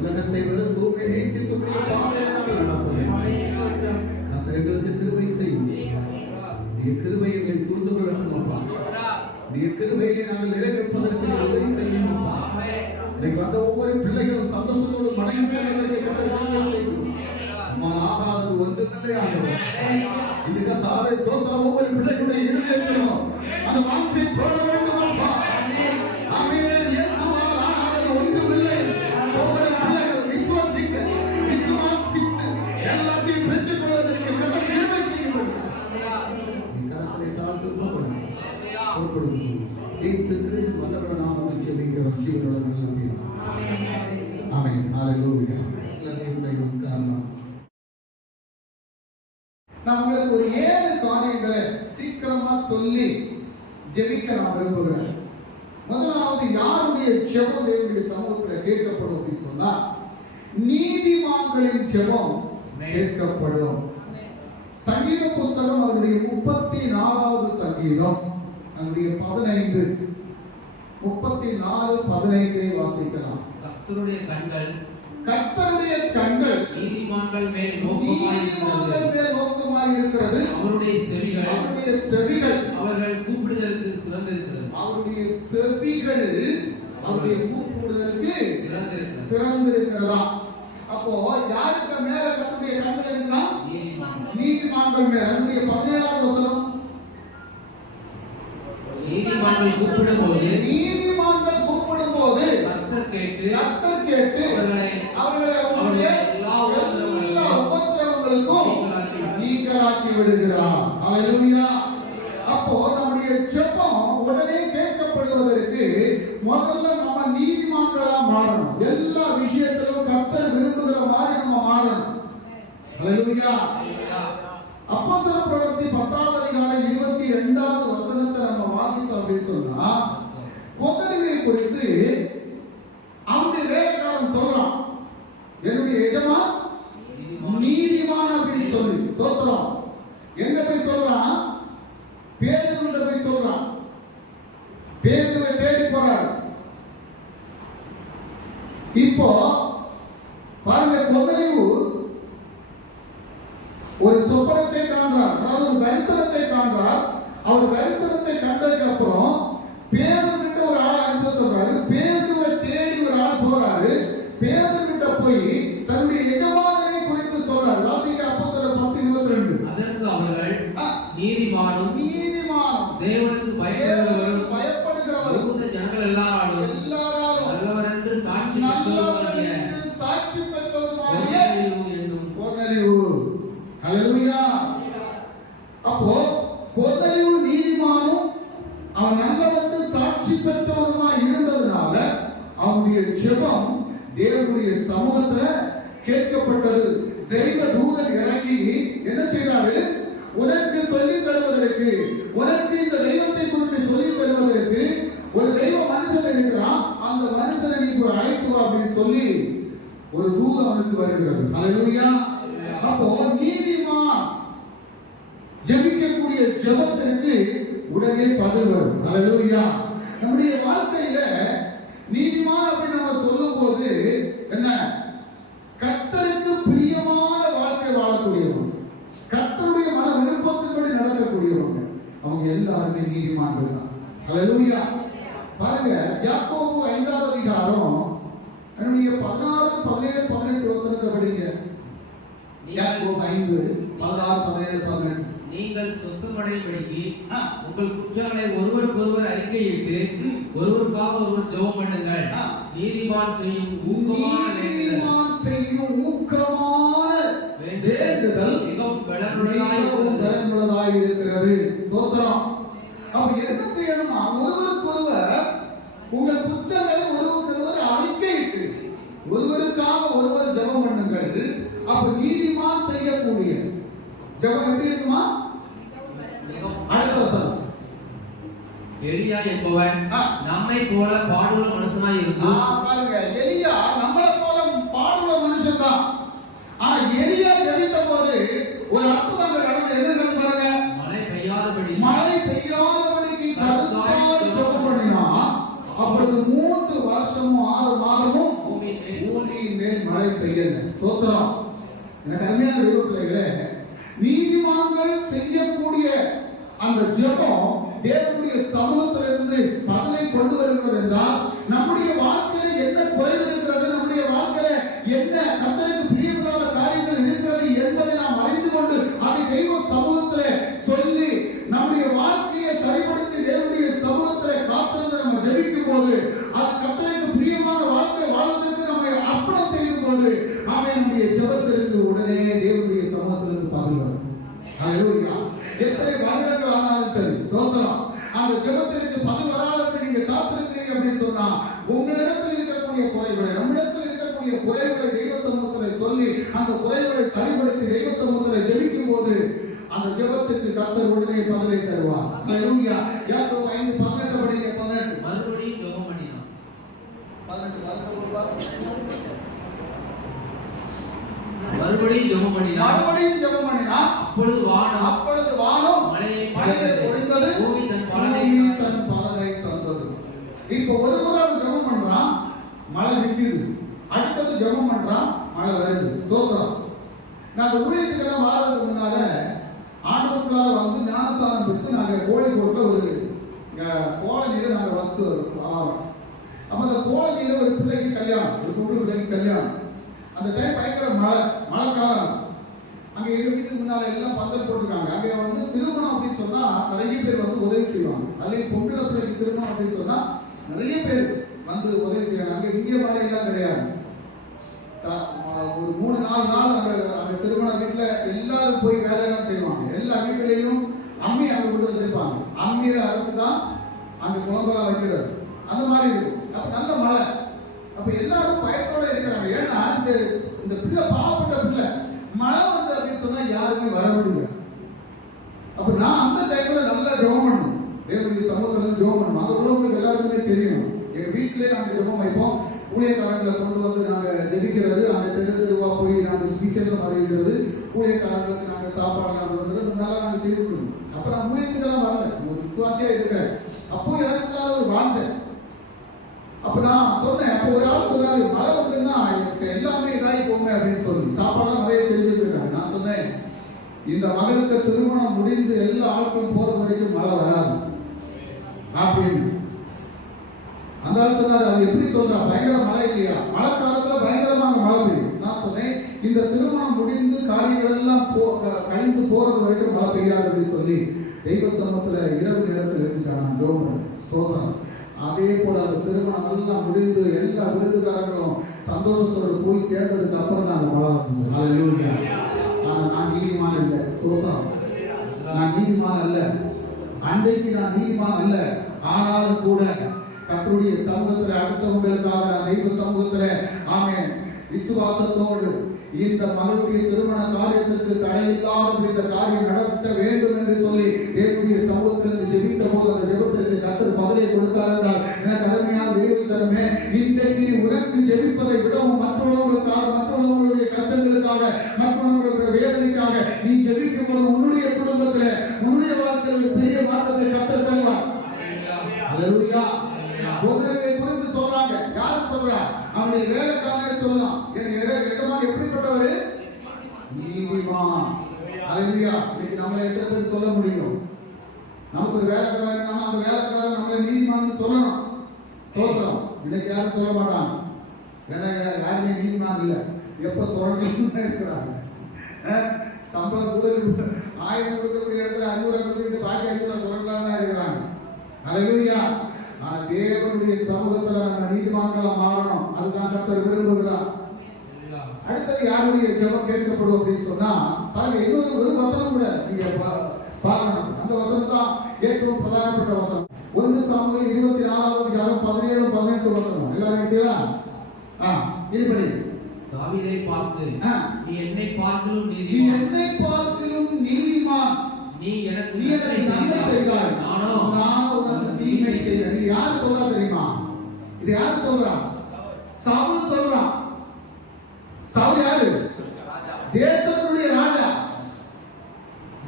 உலகத்தை வெறுத்து உண்மை நேசித்து உடைய பாதையில் நடப்போம். கர்த்தர் எங்களுக்கு கிருபை செய்யும். கிருபை எங்களை சூழ்ந்து கொள்ளட்டும் அப்பா. நீ கிருபையை நாங்கள் நிறைவேற்பதற்கு உதவி செய்யுங்கப்பா. இன்னைக்கு வந்த ஒவ்வொரு பிள்ளைகளும் சந்தோஷத்தோடு மனைவி செல்வதற்கு கத்தர் செய்யும். ஆகாதது ஒன்றுமில்லை ஆண்டவரே. இந்த தாரை சோதனை ஒவ்வொரு பிள்ளைகளுடைய இருதயத்திலும் அந்த வாஞ்சை தோழ வேண்டும் அப்பா. ஆமென். இயேசுவால் ஆகாதது ஒன்றுமில்லை. ஒவ்வொரு பிள்ளைகள் விசுவாசித்து எல்லாத்தையும் பெற்றுக் கொள்வதற்கு கத்தர் கிருபை செய்யும். கரத்தை தாழ்த்து பொறுப்படுத்தும் இயேசு கிறிஸ்து வல்லவருடைய நாமத்தில் ஜெபிக்கிறோம் ஜீவனுள்ள நல்ல பிதாவே. ஆமென். ஹல்லேலூயா. எல்லாத்தையும் உட்காரலாம். நான் உங்களுக்கு ஒரு 7 காரியங்களை சீக்கிரமா சொல்லி ஜெபிக்க நான் விரும்புகிறேன். முதலாவது, யாருடைய ஜெபம் தேவனுடைய சமூகத்தில் கேட்கப்படும் அப்படின்னு சொன்னா, நீதிமான்களின் ஜெபம் கேட்கப்படும். சங்கீத புஸ்தகம் அதனுடைய 34வது சங்கீதம் அதனுடைய 15 34:15 வாசிக்கலாம். கர்த்தருடைய கண்கள் நீதிமான்கள் மேல் நோக்கமாய் இருக்கிறது. அவருடைய செவிகள் அவர்கள் கூப்பிடுதலுக்கு திறந்திருக்கிறது. அவருடைய செவிகள் அவருடைய கூப்பிடுதலுக்கு திறந்திருக்கிறதா? அப்போ யாருக்கு மேல கர்த்தருடைய கண்கள் இருக்கலாம்? நீதிமான்கள் மேல. அதனுடைய 17வது வசனம், நீதிமான்கள் கூப்பிடும்போது கர்த்தர் கேட்டு அவர்களை அவருடைய எல்லா உபத்திரவங்களுக்கும் நீங்களாக்கி விடுகிறார். ஹல்லேலூயா. அப்போ நம்முடைய ஜெபம் உடனே கேட்கப்படுவதற்கு முதல்ல நம்ம நீதிமான்களா மாறணும். எல்லா விஷயத்திலும் கர்த்தர் விரும்புகிற மாதிரி நம்ம மாறணும். ஹல்லேலூயா. அப்போஸ்தலர் பிரவர்த்தி 10வது அதிகாரம் 22வது வசனத்தை நம்ம வாசித்தோம் அப்படின்னு சொன்னா, கொர்நேலியுவை குறித்து அவனுடைய வேலைக்காரன் சொல்றான், என்னுடைய எஜமான் நீதிமான் அப்படின்னு சொல்லி சொல்றான். எங்க போய் சொல்றான்? பேதுருவிட்ட போய் சொல்றான். பேதுருவை தேடி போறார். இப்போ பாருங்க, கொர்நேலியு ஒரு சொப்பனத்தை காண்றார், அதாவது ஒரு தரிசனத்தை காண்றார். அவர் தரிசனத்தை கண்டதுக்கு அப்புறம் பேதுருவிட்ட ஒரு ஆள் அனுப்ப சொல்றாரு. பேதுருவை தேடி ஒரு ஆள் போறாரு. பேதுருவிட்ட போய் தன்னுடைய எஜமானனை குறித்து சொல்றார். வாசிக்க அப்போஸ்தலர் 10:22. அதற்கு அவர்கள், நீதிமானும் தேவனுக்கு பயப்படுகிறவரும் ஜனங்கள் எல்லாராலும் நல்லவர் என்று சாட்சி பெற்றவருமாகிய கொர்நேலியு. ஹல்லேலூயா. அப்போ கொர்நேலியு நீதிமானும் அவன் நல்லவனுக்கு சாட்சி பெற்றவருமாய் இருந்ததுனால அவனுடைய ஜெபம் தேவனுடைய சமூகத்துல கேட்கப்பட்டது. தெய்வ தூதன் இறங்கி என்ன செய்தாரு? உனக்கு சொல்லி தருவதற்கு, உனக்கு இந்த தெய்வத்தை குறித்து சொல்லி தருவதற்கு ஒரு தெய்வ மனுஷன் இருக்கிறான், அந்த மனுஷனை நீ போய் அழைத்து வா அப்படின்னு சொல்லி ஒரு தூதன் அவனுக்கு வருகிறது. ஹல்லேலூயா. அப்போ நீதிமான் ஜெபிக்கக்கூடிய ஜெபத்திற்கு உடனே பதில் வரும். ஹல்லேலூயா. நம்முடைய வாழ்க்கையில நீதிமான் அப்படி நம்ம சொல்லும் போது என்ன, கர்த்தருக்கு பிரியமான வாழ்க்கை வாழக்கூடியவங்க, கர்த்தருடைய மன விருப்பத்தின்படி நடக்கக்கூடியவங்க, அவங்க எல்லாருமே நீதிமான்கள் தான். ஹல்லேலூயா. பாருங்க, யாக்கோபு 5வது அதிகாரம் என்னுடைய 16, 17, 18 வசனத்தை படிங்க. யாக்கோபு 5:16-17-18. நீங்கள் சொத்தமடையும்படிக்கு உங்கள் குற்றங்களை ஒருவருக்கொருவர் அறிக்கையிட்டு ஒருவருக்காக ஒருவர் ஜெபம் பண்ணுங்கள். நீதிமான் செய்யும் ஊக்கமான வேண்டுதல் மிகவும் பலனுள்ளதாய் இருக்கிறது. ஸ்தோத்திரம். அப்ப என்ன செய்யணுமா? ஒருவருக்கொருவர் உங்கள் குற்றங்களை ஒருவருக்கொருவர் அறிக்கையிட்டு ஒருவருக்காக ஒருவர் ஜெபம் பண்ணுங்கள். அப்ப நீதிமான் செய்யக்கூடிய ஜெபம் எப்படி இருக்குமா? எலியா என்பவன் நம்மை போல பாடுள்ள மனுஷனாய் இருந்தான். பாருங்க, எலியா நம்மளை போல பாடுள்ள மனுஷன் தான். ஆனா எலியா ஜெபித்த போது ஒரு அற்புதம் நடந்தது. என்ன பாருங்க, மழை பெய்யாதபடிக்கு கருத்தாய் ஜெபம் பண்ணினா, அப்பொழுது 3 வருஷமும் 6 மாதமும் பூமியின் மேல் மழை பெய்யல. ஸ்தோத்திரம். எனக்கு அருமையான தெய்வ பிள்ளைகளே, நீதிமான்கள் செய்யக்கூடிய அந்த ஜெபம் தேவனுடைய சமூகத்திலிருந்து பதிலை கொண்டு வருகிறது என்றால் நம்முடைய வாழ்க்கையில என்ன குறைவு இருக்கிறது, நம்முடைய வாழ்க்கையில என்ன கர்த்தருக்கு பிரியமில்லாத காரியங்கள் இருக்கிறது என்பதை நாம் அறிந்து கொண்டு அதை தெய்வ சமூகத்திலே சொல்லி நம்முடைய வாழ்க்கையை சரிப்படுத்தி தேவனுடைய சமூகத்திலே காத்திருந்து நம்ம ஜெபிக்கும் போது அது கர்த்தருக்கு பிரியமான வாழ்க்கை வாழ்வதற்கு நம்மை அர்ப்பணம் செய்யும் போது நம்முடைய ஜெபத்திற்கு உடனே தேவனுடைய சமூகத்திலிருந்து பதில் வரும். ஹல்லேலூயா. எத்தனை வருடங்கள் ஆனாலும் சரி சோதரம் அந்த ஜெபத்திற்கு பதில் வராதற்கு நீங்க காத்திருக்கிறீங்க அப்படின்னு சொன்னா உங்களிடத்தில் இருக்கக்கூடிய குறைகளை, நம்மிடத்தில் இருக்கக்கூடிய குறைகளை தெய்வ சமூகத்தில் சொல்லி அந்த குறைகளை சரிப்படுத்தி தெய்வ சமூகத்தில் ஜெபிக்கும் போது அந்த ஜெபத்திற்கு கர்த்தர் உடனே பதிலை தருவார். ஹல்லேலூயா. யாக்கோபு 5:18 படிங்க. 18 மறுபடியும் ஜெபம் பண்ணினான். 18 மறுபடியும் ஜெபம் பண்ணினான். அப்பொழுது வானம் மழையை பொழிந்தது, பூமி தன் பலனை தந்தது. இப்போ ஒரு முறை ஜெபம் பண்றான், மழை நிக்குது. அடுத்தது ஜெபம் பண்றான், மழை வருது. சோதரம். நாங்க ஊழியத்துக்கெல்லாம் வாரதுக்கு முன்னால ஆண்டுக்குள்ளார வந்து ஞானசானம் பெற்று நாங்க கோழிக்கோட்டில் ஒரு கோலனியில நாங்க வசதி ஆகிறோம். அப்ப அந்த கோலனியில ஒரு பிள்ளைக்கு கல்யாணம், ஒரு பொண்ணு பிள்ளைக்கு கல்யாணம். அந்த டைம் பயங்கர மழைக்காலம். அங்க எங்க வீட்டுக்கு முன்னால எல்லாம் பந்தல் போட்டுருக்காங்க. அங்க வந்து திருமணம் அப்படின்னு சொன்னா நிறைய பேர் வந்து உதவி செய்வாங்க. அதே பொம்பளை பிள்ளைக்கு திருமணம் அப்படின்னு சொன்னா நிறைய பேர் வந்து உதவி செய்வாங்க. அங்க இந்திய மாதிரி எல்லாம் கிடையாது. ஒரு 3-4 நாள் அந்த திருமண வீட்டுல எல்லாரும் போய் வேலையெல்லாம் செய்வாங்க. எல்லா வீட்டிலையும் அம்மி அங்க கொண்டு வச்சிருப்பாங்க. அம்மியை அரைச்சுதான் அங்க குழம்பெல்லாம் வைக்கிறது. அந்த மாதிரி இருக்கும். அப்ப நல்ல மழை. அப்ப எல்லாரும் பயத்தோட இருக்கிறாங்க. ஏன்னா இந்த பிள்ளை பாவப்பட்ட பிள்ளை, மழை வந்து அப்படின்னு சொன்னா யாருமே வர முடியல. அப்ப நான் அந்த டைம்ல நல்லா ஜெபம் பண்ணணும். தேவனுடைய சமூகத்துல ஜெபம் பண்ணணும். அது உள்ளவங்களுக்கு எல்லாருக்குமே தெரியும். எங்க வீட்டிலே நாங்க ஜெபம் வைப்போம். ஊழியக்காரர்களை கொண்டு வந்து நாங்க ஜெபிக்கிறது, அந்த தெருவா போய் நாங்க விசேஷம் அறிவிக்கிறது, ஊழியக்காரர்களுக்கு நாங்க சாப்பாடு வந்து முன்னால நாங்க செய்து கொடுக்கணும். அப்ப நான் ஊழியத்துக்கெல்லாம் வரல, ஒரு விசுவாசியா இருக்கேன். அப்போ எனக்கு ஒரு வாஞ்சை. அப்ப நான் சொன்னேன், அப்போ ஒரு ஆள் சொன்னாரு, மழை வந்துன்னா எல்லாமே இதாகி போங்க அப்படின்னு சொல்லி சாப்பாடுலாம் நிறைய செஞ்சு வச்சிருக்காங்க. நான் சொன்னேன், இந்த மகளுக்கு திருமணம் முடிந்து எல்லா ஆட்களும் போறது வரைக்கும் மழை வராது அப்படின்னு. அந்த ஆள் சொன்னாரு, அது எப்படி சொல்றா, பயங்கர மழை இல்லையா, மழை காலத்துல பயங்கரமான மழை பெய்யும். நான் சொன்னேன், இந்த திருமணம் முடிந்து காரியங்கள் எல்லாம் கழிந்து போறது வரைக்கும் மழை பெய்யாது அப்படின்னு சொல்லி தெய்வ சமூகத்துல இரவு நேரத்தில் இருந்துட்டாங்க ஜோம் சோதனம். அதே போல அந்த திருமணம் எல்லாம் முடிந்து எல்லா விருதுகாரங்களும் சந்தோஷத்தோடு போய் சேர்ந்ததுக்கு அப்புறம் நாங்கள் மழை வந்தது. ஹல்லேலூயா. நான் நீதிமான் இல்லை, சோதனம். நான் நீதிமான் அல்ல, அன்றைக்கு நான் நீதிமான் அல்ல. ஆனாலும் கூட கர்த்தருடைய சமூகத்துல அடுத்தவங்களுக்காக தெய்வ சமூகத்துல ஆமென் விசுவாசத்தோடு இந்த மகளுடைய திருமண காரியத்திற்கு தடையில்லாத இந்த காரியம் நடத்த வேண்டும் என்று சொல்லி தேவனுடைய சமூகத்திலிருந்து ஜெபித்த போது அந்த ஜெபத்திற்கு கர்த்தர் பதிலை கொடுத்தார் என்றால் எனக்கு அருமையான தேவசனமே, இன்றைக்கு உனக்கு ஜெபிப்பதை விடவும் மற்றவர்களுக்காக, மற்றவர்களுடைய கஷ்டங்களுக்காக, மற்றவர்களுடைய வேதனைக்காக நீ ஜெபிக்கும் போது உன்னுடைய குடும்பத்துல உன்னுடைய வாழ்க்கையில் பெரிய மாற்றத்தை கர்த்தர் தருவார். ஹல்லேலூயா. ஒருவரை குறித்து சொல்றாங்க. யார் சொல்றா? அவனுடைய வேலைக்காரனை சொல்லலாம். எப்படிப்பட்டவர்? நீதிமான். ஹல்லேலூயா. இன்னைக்கு நம்மளை எத்தனை பேர் சொல்ல முடியும்? நமக்கு ஒரு வேலைக்காரன், அந்த வேலைக்காரன் நம்மளை நீதிமான் சொல்லணும். சோத்திரம். இன்னைக்கு யாரும் சொல்ல மாட்டாங்க. ஏன்னா யாருமே நீதிமான் இல்லை. எப்ப சொல்லணும்னு இருக்கிறாங்க. சம்பளம் கூட 1000 கொடுக்கக்கூடிய இடத்துல 500 கொடுத்துட்டு பாக்கி 500 சொல்லலாம் தான் இருக்கிறாங்க. ஹல்லேலூயா. தேவனுடைய சமூகத்துல நம்ம நீதிமான்களா மாறணும். அதுதான் கர்த்தர் விரும்புகிறார். அடுத்தது யாருடைய ஜெபம் கேட்கப்படும் அப்படின்னு சொன்னா பாருங்க, இன்னொரு வசனம் கூட நீங்க பார்க்கணும். அந்த வசனம் தான் ஏற்கவும் பிரதானப்பட்ட வசனம். 1 சாமுவேல் 24வது அதிகாரம் 17-18 வசனம். எல்லாரும் கேட்டீங்களா? இப்படி தாவீதை பார்த்து, நீ என்னை பார்க்கிலும் நீதிமான், நீ எனக்கு நன்மை செய்தாய், நானோ உனக்கு தீமை செய்தேன். இது யார் சொல்றா தெரியுமா? இது யார் சொல்றா? சவுல் சொல்றா. சவுல் யாரு? தேசத்துடைய ராஜா.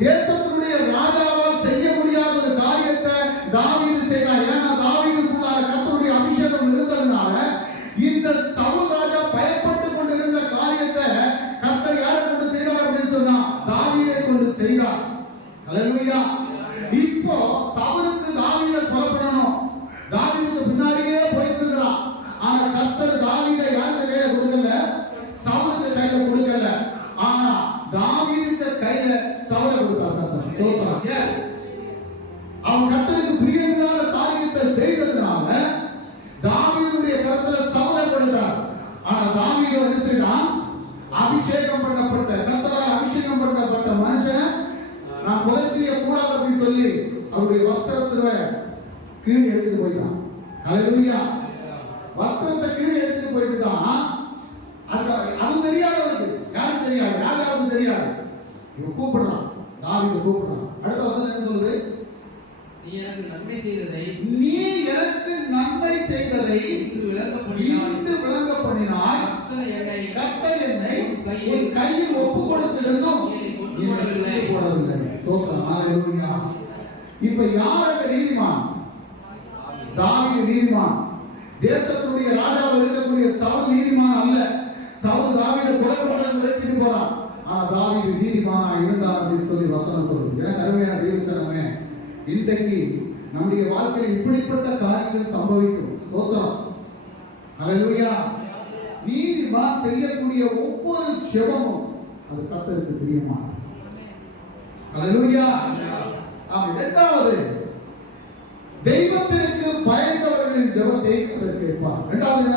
தேசத்துடைய ராஜாவால் செய்ய முடியாத ஒரு காரியத்தை தாவீது செய்தார். ஏன்னா தாவீதுக்குள்ளார கர்த்தருடைய அபிஷேகம் இருந்ததுனால இந்த சவுல் ராஜா பயப்பட்டு கொண்டிருந்த காரியத்தை கர்த்தர் யாரை கொண்டு செய்தார் அப்படின்னு சொன்னா தாவீதை கொண்டு செய்தார். ஹல்லேலூயா. இப்போ சவுலுக்கு தாவீதை கீழே எடுத்துட்டு போயிட்டான். ஹல்லேலூயா. வஸ்திரத்தை கீழே எடுத்துட்டு போயிட்டான். அது தெரியாதவருக்கு, யாருக்கு தெரியாது, ராஜாவுக்கு தெரியாது. இவன் கூப்பிடுறான், தாவீது கூப்பிடுறான். அடுத்த வசனம் என்ன சொல்லுது? நீ எனக்கு நன்மை செய்ததை இன்று விளங்க பண்ணினாய். கர்த்தர் என்னை உன் கையில் ஒப்புக் கொடுத்திருந்தும் போடவில்லை. ஸ்தோத்திரம். ஹல்லேலூயா. இப்ப யார் அந்த நீதிமான்? தாவீது நீதிமான். தேசத்துடைய ராஜாவாக இருக்கக்கூடிய சவுல் நீதிமான் அல்ல. சவுல் தாவீதை கொலை பண்ண விரட்டிட்டு போறான். ஆனா தாவீது நீதிமானா இருந்தார் அப்படின்னு சொல்லி வசனம் சொல்லுது. அருமையான தேவச்சனமே, இன்றைக்கு நம்முடைய வாழ்க்கையில் இப்படிப்பட்ட காரியங்கள் சம்பவிக்கும். ஸ்தோத்திரம். ஹல்லேலூயா. நீதிமான் செய்யக்கூடிய ஒவ்வொரு ஜெபமும் அது கர்த்தருக்கு பிரியமானது. ஹல்லேலூயா. இரண்டாவது, தெய்வத்திற்கு பயந்தவர்களின் ஜெபத்தை கர்த்தர் கேட்பார். இரண்டாவது,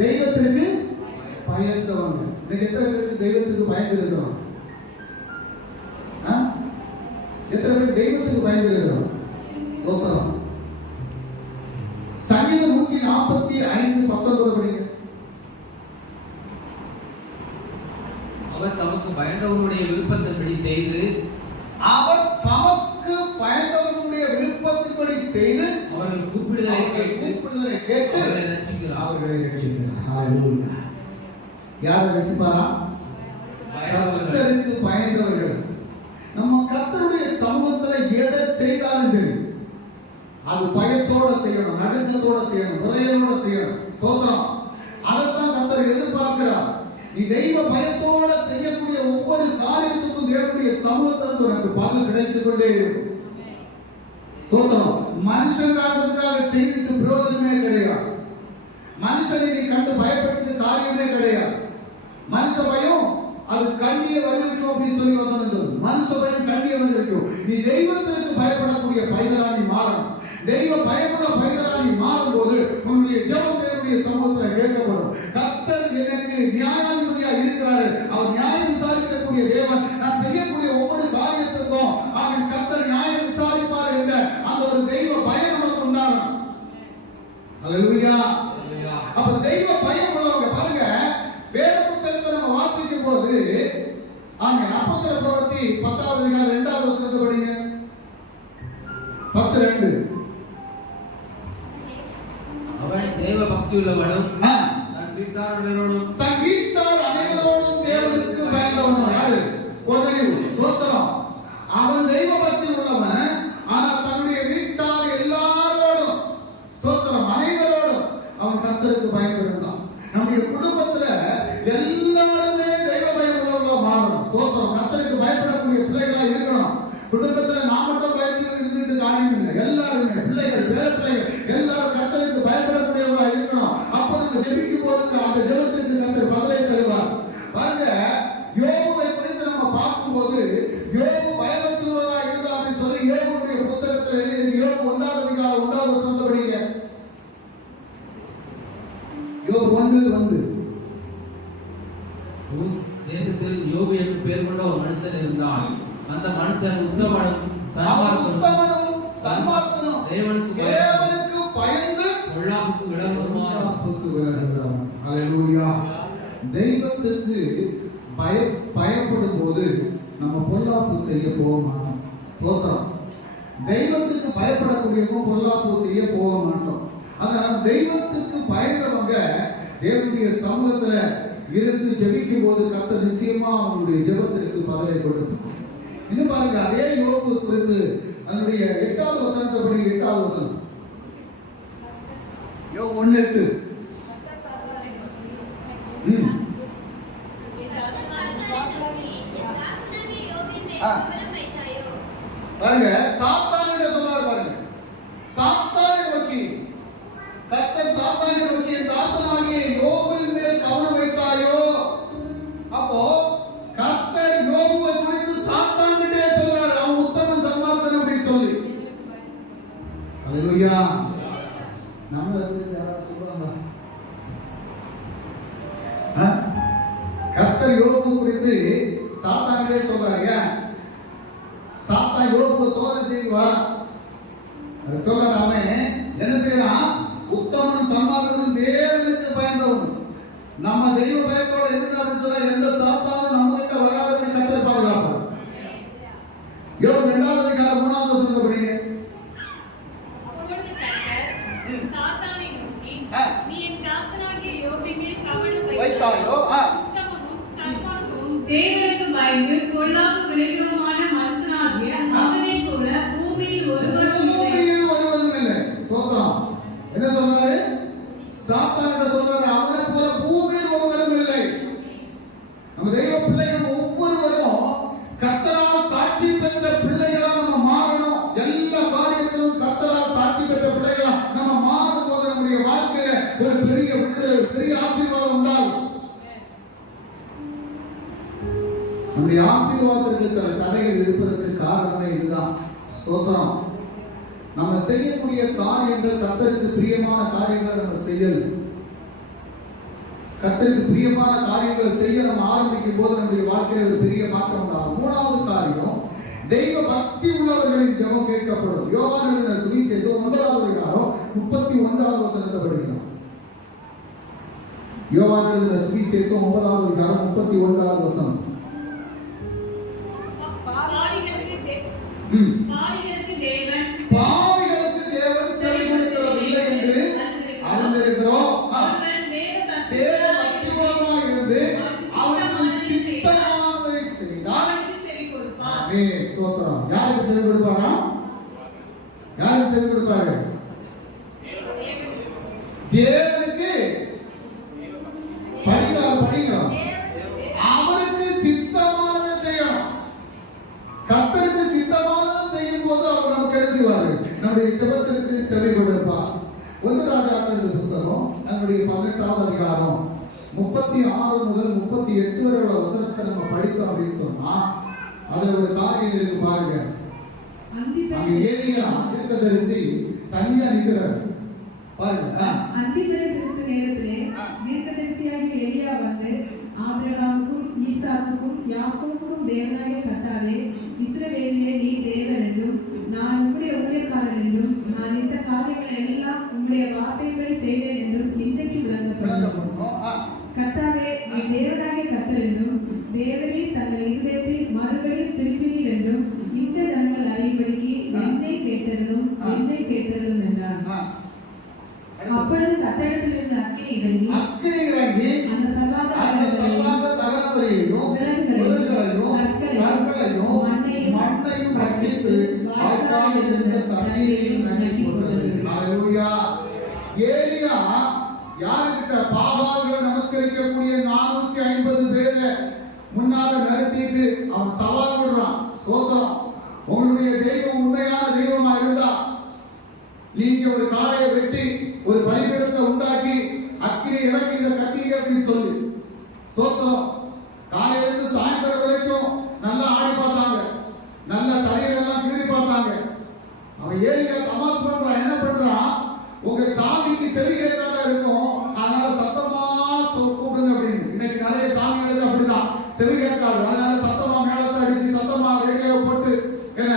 தெய்வத்திற்கு பயந்தவங்க. இன்னைக்கு எத்தனை பேருக்கு தெய்வத்துக்கு பயந்து இருக்கிறோம்? எத்தனை பேர் தெய்வத்துக்கு பயந்து இருக்கிறோம்? ஸ்தோத்திரம். சங்கீதம் 145:19 படிங்க. அவர் தமக்கு பயந்தவருடைய விருப்பத்தின்படி செய்து அவர்கள் கூப்பிடுதலை கேட்டு அவர்களை ரட்சிக்கிறார். ஹல்லேலூயா. யாரை ரட்சிப்பாரா? கர்த்தருக்கு பயந்தவர்கள். நம்ம கர்த்தருடைய சமூகத்துல எதை செய்தாலும் சரி, அது பயத்தோட செய்யணும், நடுக்கத்தோட செய்யணும், உதயத்தோட செய்யணும். ஸ்தோத்திரம். அதைத்தான் கர்த்தர் எதிர்பார்க்கிறார். நீ தெய்வ பயத்தோட செய்யக்கூடிய ஒவ்வொரு காரியத்துக்கும் தேவனுடைய சமூகத்தில் உனக்கு பலன் கிடைத்துக் கொண்டே இருக்கும். ஸ்தோத்திரம். மனுஷன் காரணத்துக்காக செய்துட்டு பிரயோஜனமே கிடையாது. மனுஷனை நீ கண்டு பயப்பட்டு காரியமே கிடையாது. மனுஷ பயம் அது கண்ணிய வருவிக்கும் அப்படின்னு சொல்லி வசனம் சொல்லுது. மனுஷ பயம் கண்ணிய வருவிக்கும். நீ தெய்வத்திற்கு பயப்படக்கூடிய பைதராணி மாறணும். தெய்வ பயப்பட பைதராணி மாறும் போது உன்னுடைய ஜெபம் தேவனுடைய சமூகத்தில் கேட்கப்படும். கர்த்தர் எனக்கு நியாயாதிபதியாக இருக்கிறாரு. அவர் நியாயம் விசாரிக்கக்கூடிய தேவன். நான் செய்யக்கூடிய ஒவ்வொரு காரியத்துக்கும் அவன் கர்த்தர் நியாயம் விசாரிப்பார் என்ற அந்த ஒரு தெய்வ பயம் நமக்கு உண்டாகும். ஹல்லேலூயா. அப்ப தெய்வ பயம் உள்ளவங்க பாருங்க, வேத புத்தகத்தை நம்ம வாசிக்கும் போது அப்போஸ்தலர் பிரவர்த்தி 10வது அதிகாரம் 2வது வசனத்தை படிங்க. 10:2. அவன் தேவ பக்தி உள்ளவனும் தன் வீட்டார் அனைவரோடும் தேவனுக்கு பயந்தவனும். யாரு? கொர்நேலியு. ஸ்தோத்திரம். அவன் தெய்வ பக்தி உள்ளவன். ஆனா தன்னுடைய வீட்டார் எல்லாரோடும், ஸ்தோத்திரம், அனைவரோடும் அவன் கர்த்தருக்கு பயந்திருந்தான். நம்முடைய குடும்பத்துல எல்லாருமே தெய்வ பயம் உள்ளவங்களா மாறணும். ஸ்தோத்திரம். கர்த்தருக்கு பயப்படக்கூடிய பிள்ளைகளா இருக்கணும். குடும்பத்துல நான் மட்டும் பயந்து இருந்துட்டு காரியம் இல்லை. எல்லாருமே பிள்ளைகள், பேர பிள்ளைகள் எல்லாரும் கர்த்தருக்கு பயப்படக்கூடியவங்களா இருக்கணும். அப்பொழுது ஜெபிக்கும் போது அந்த ஜெபத்திற்கு கர்த்தர் பதிலை தருவார். பாருங்க, யோபுவை குறித்து நம்ம பார்க்கும்போது யோபு பயபக்தியுள்ளவரா இருந்தார் அப்படின்னு சொல்லி யோபுடைய புத்தகத்தில் எழுதி யோபு 1வது அதிகாரம் 1வது வசனத்தை படிங்க. யோபு 1:1. தேசத்தில் யோபு என்று பெயர் கொண்ட ஒரு மனுஷன் இருந்தான். அந்த மனுஷன் உத்தமனும் சன்மார்க்கனும் தேவனுக்கு பயந்து பொல்லாப்புக்கு விலகுவான். ஹல்லேலூயா. தெய்வத்துக்கு பயப்படும் போது நம்ம பொல்லாப்பு செய்ய போக மாட்டோம். ஸ்தோத்திரம். தெய்வத்துக்கு பயப்படக்கூடியவங்க பொல்லாப்பு செய்ய போக மாட்டோம். அதனால தெய்வத்துக்கு பயந்தவங்க தேவனுடைய சமூகத்துல இருந்து ஜெபிக்கும் போது கர்த்தர் நிச்சயமா அவங்களுடைய ஜெபத்திற்கு பதிலை கொடுத்தார். இன்னும் பாருங்க, அதே யோபு குறித்து அதனுடைய 8வது வசனத்தை படிங்க. 8வது வசனம் யோபு 1:8. பாருங்க, சாத்தானை சொன்னார். பாருங்க, சாத்தானை நோக்கி கர்த்தர் சாத்தானை நோக்கி தாசனாகிய யோபுவின் மேல் கவனம் வைத்தாயோ. அப்போ கர்த்தர் யோபுவை குறித்து சாத்தான் கிட்டே சொல்றார், அவன் உத்தமன் சன்மார்க்கன் அப்படின்னு சொல்லி. ஹல்லேலூயா. நம்மள யாராவது சொல்றாங்க? கர்த்தர் யோபு குறித்து சாத்தானே சொல்றாங்க. சாத்தான் யோபு சோதனை செய்வார். அது சொல்றாரு, அவன் என்ன செய்யறான்? உத்தமனும் சன்மார்க்கனும் தேவனுக்கு பயந்தவன். நம்ம தெய்வ பயத்தோட இருந்தா அப்படின்னு சொன்னா எந்த சாத்தானும் நம்ம கிட்ட வராதபடி கர்த்தர் பாதுகாப்பார். யோபு 2வது அதிகாரம் 3வது வசனத்தை படிங்க. அப்பொழுது கர்த்தர் சாத்தானை நோக்கி, நீ என் தாசனாகிய யோபின் மேல் கவனம் வைத்தாயோ? உத்தமமும் சன்மார்க்கமும் தேவனுக்கு பயந்து பொல்லாங்கு விளைவுமான மனுஷனாகிய அவனைப் போல பூமியில் ஒருவரும் இல்லை. பூமியில் ஒருவரும் இல்லை. ஸ்தோத்திரம். என்ன சொல்றாரு? சாத்தான்கிட்ட சொல்றாரு, அவனை போல பூமியில் ஒருவரும் இல்லை. நம்ம தெய்வ பிள்ளைகள் ஒவ்வொருவரும் கர்த்தரால் சாட்சி பெற்ற பிள்ளைகளா நம்ம மாறணும். எல்லா காரியத்திலும் கர்த்தரால் சாட்சி பெற்ற பிள்ளைகளா நம்ம மாறும் போது நம்முடைய வாழ்க்கையில ஒரு பெரிய விடுதலை, ஒரு பெரிய ஆசீர்வாதம் உண்டாகும். நம்முடைய ஆசீர்வாதத்திற்கு சில தடைகள் இருப்பதற்கு காரணமே இதுதான். ஸ்தோத்திரம். நம்ம செய்யக்கூடிய காரியங்கள் கர்த்தருக்கு பிரியமான காரியங்களை நம்ம செய்யணும். கர்த்தருக்கு பிரியமான காரியங்களை செய்ய நம்ம ஆரம்பிக்கும் போது நம்முடைய வாழ்க்கையில ஒரு பெரிய மாற்றம் உண்டாகும். 3வது காரியம், தெய்வ பக்தி உள்ளவர்களின் ஜெபம் கேட்கப்படும். யோவான் எழுதின சுவிசேஷம் 9வது அதிகாரம் 31வது வசனத்தை படிக்கிறோம். யோவான் எழுதின சுவிசேஷம் 9வது அதிகாரம் 31வது வசனம். பாவிகளுக்கு தேவன் செவி கொடுக்கிறதில்லை என்று அறிந்திருக்கிறோம். தேவ பக்தியுள்ளவராய் இருந்து அவருக்கு சித்தமானதை செய்தால் ஆமென். ஸ்தோத்திரம். யாருக்கு செவி கொடுப்பாரா? யாருக்கு செவி கொடுப்பாரு? தேவனுக்கு. படிக்கிறோம். அவருக்கு சித்தமானதை செய்யணும். கர்த்தருக்கு சித்தமானதை செய்யும் போது அவர் நமக்கு என்ன செய்வாரு? நம்முடைய ஜெபத்திற்கு செவி கொடுப்பார். 1 ராஜாக்கள் புத்தகம் நம்முடைய 18வது அதிகாரம் 36 முதல் 38 வரை உள்ள வசனத்தை நம்ம படித்தோம் அப்படின்னு சொன்னா அதுல ஒரு காரியம் இருக்கு பாருங்க. அங்க ஏலியா தீர்க்கதரிசி தனியா நிற்கிறார் பாருங்க. அந்திப்படை செலுத்த நேரத்திலே தீர்க்கதரிசியாகிய எலியா வந்து, ஆபிரகாமுக்கும் ஈசாக்குக்கும் யாக்கோபுக்கும் தேவனாகிய கர்த்தாவே, இஸ்ரவேலிலே நீ தேவன் என்றும் நான் உம்முடைய ஊழியக்காரன் என்றும் நான் இந்த காரியங்களை எல்லாம் உம்முடைய வார்த்தைகளை செய்தேன் என்றும் இன்றைக்கு விளங்கப்படும். கர்த்தாவே, நீ தேவனாகிய கர்த்தர் என்றும் தேவரீர் தங்கள் இருதயத்தை மறுபடியும் திருப்பினீர் என்றும் இந்த ஜனங்கள் அறியும்படிக்கு என்னை கேட்டருளும் என்றார். அப்பொழுது கர்த்தரிடத்திலிருந்து அக்கினி இறங்கி அந்த சர்வாங்க தகனங்களையும் கற்களையும் மண்ணையும் பட்சித்து வாய்க்காலில் இருந்த தண்ணீரையும் நனைத்து போட்டது. ஹல்லேலூயா. ஏலியா யார்கிட்ட? பாகால்களை நமஸ்கரிக்கக்கூடிய 450 பேரை முன்னால நிறுத்திட்டு அவன் சவால் விடுறான். ஸ்தோத்திரம். உங்களுடைய தெய்வம் உண்மையான தெய்வமா இருந்தா நீங்க ஒரு காளையை வெட்டி ஒரு பலிபீடத்தை உண்டாக்கி அக்கினி இறக்கி இதை கட்டிங்க அப்படின்னு சொல்லி. ஸ்தோத்திரம். காலையிலிருந்து சாயந்தரம் வரைக்கும் நல்லா ஆடி பார்த்தாங்க, நல்ல தலையெல்லாம் கீறி பார்த்தாங்க. அவன் ஏலியா தமாஸ் பண்றான். என்ன பண்றான்? உங்க சாமிக்கு செவி கேட்காத இருக்கும், அதனால சத்தமா கூப்பிடுங்க அப்படின்னு. இன்னைக்கு நிறைய சாமிகளுக்கு அப்படிதான் செவி கேட்காது, அதனால சத்தமா மேளத்தை அடிச்சு சத்தமா ரேடியோ போட்டு என்ன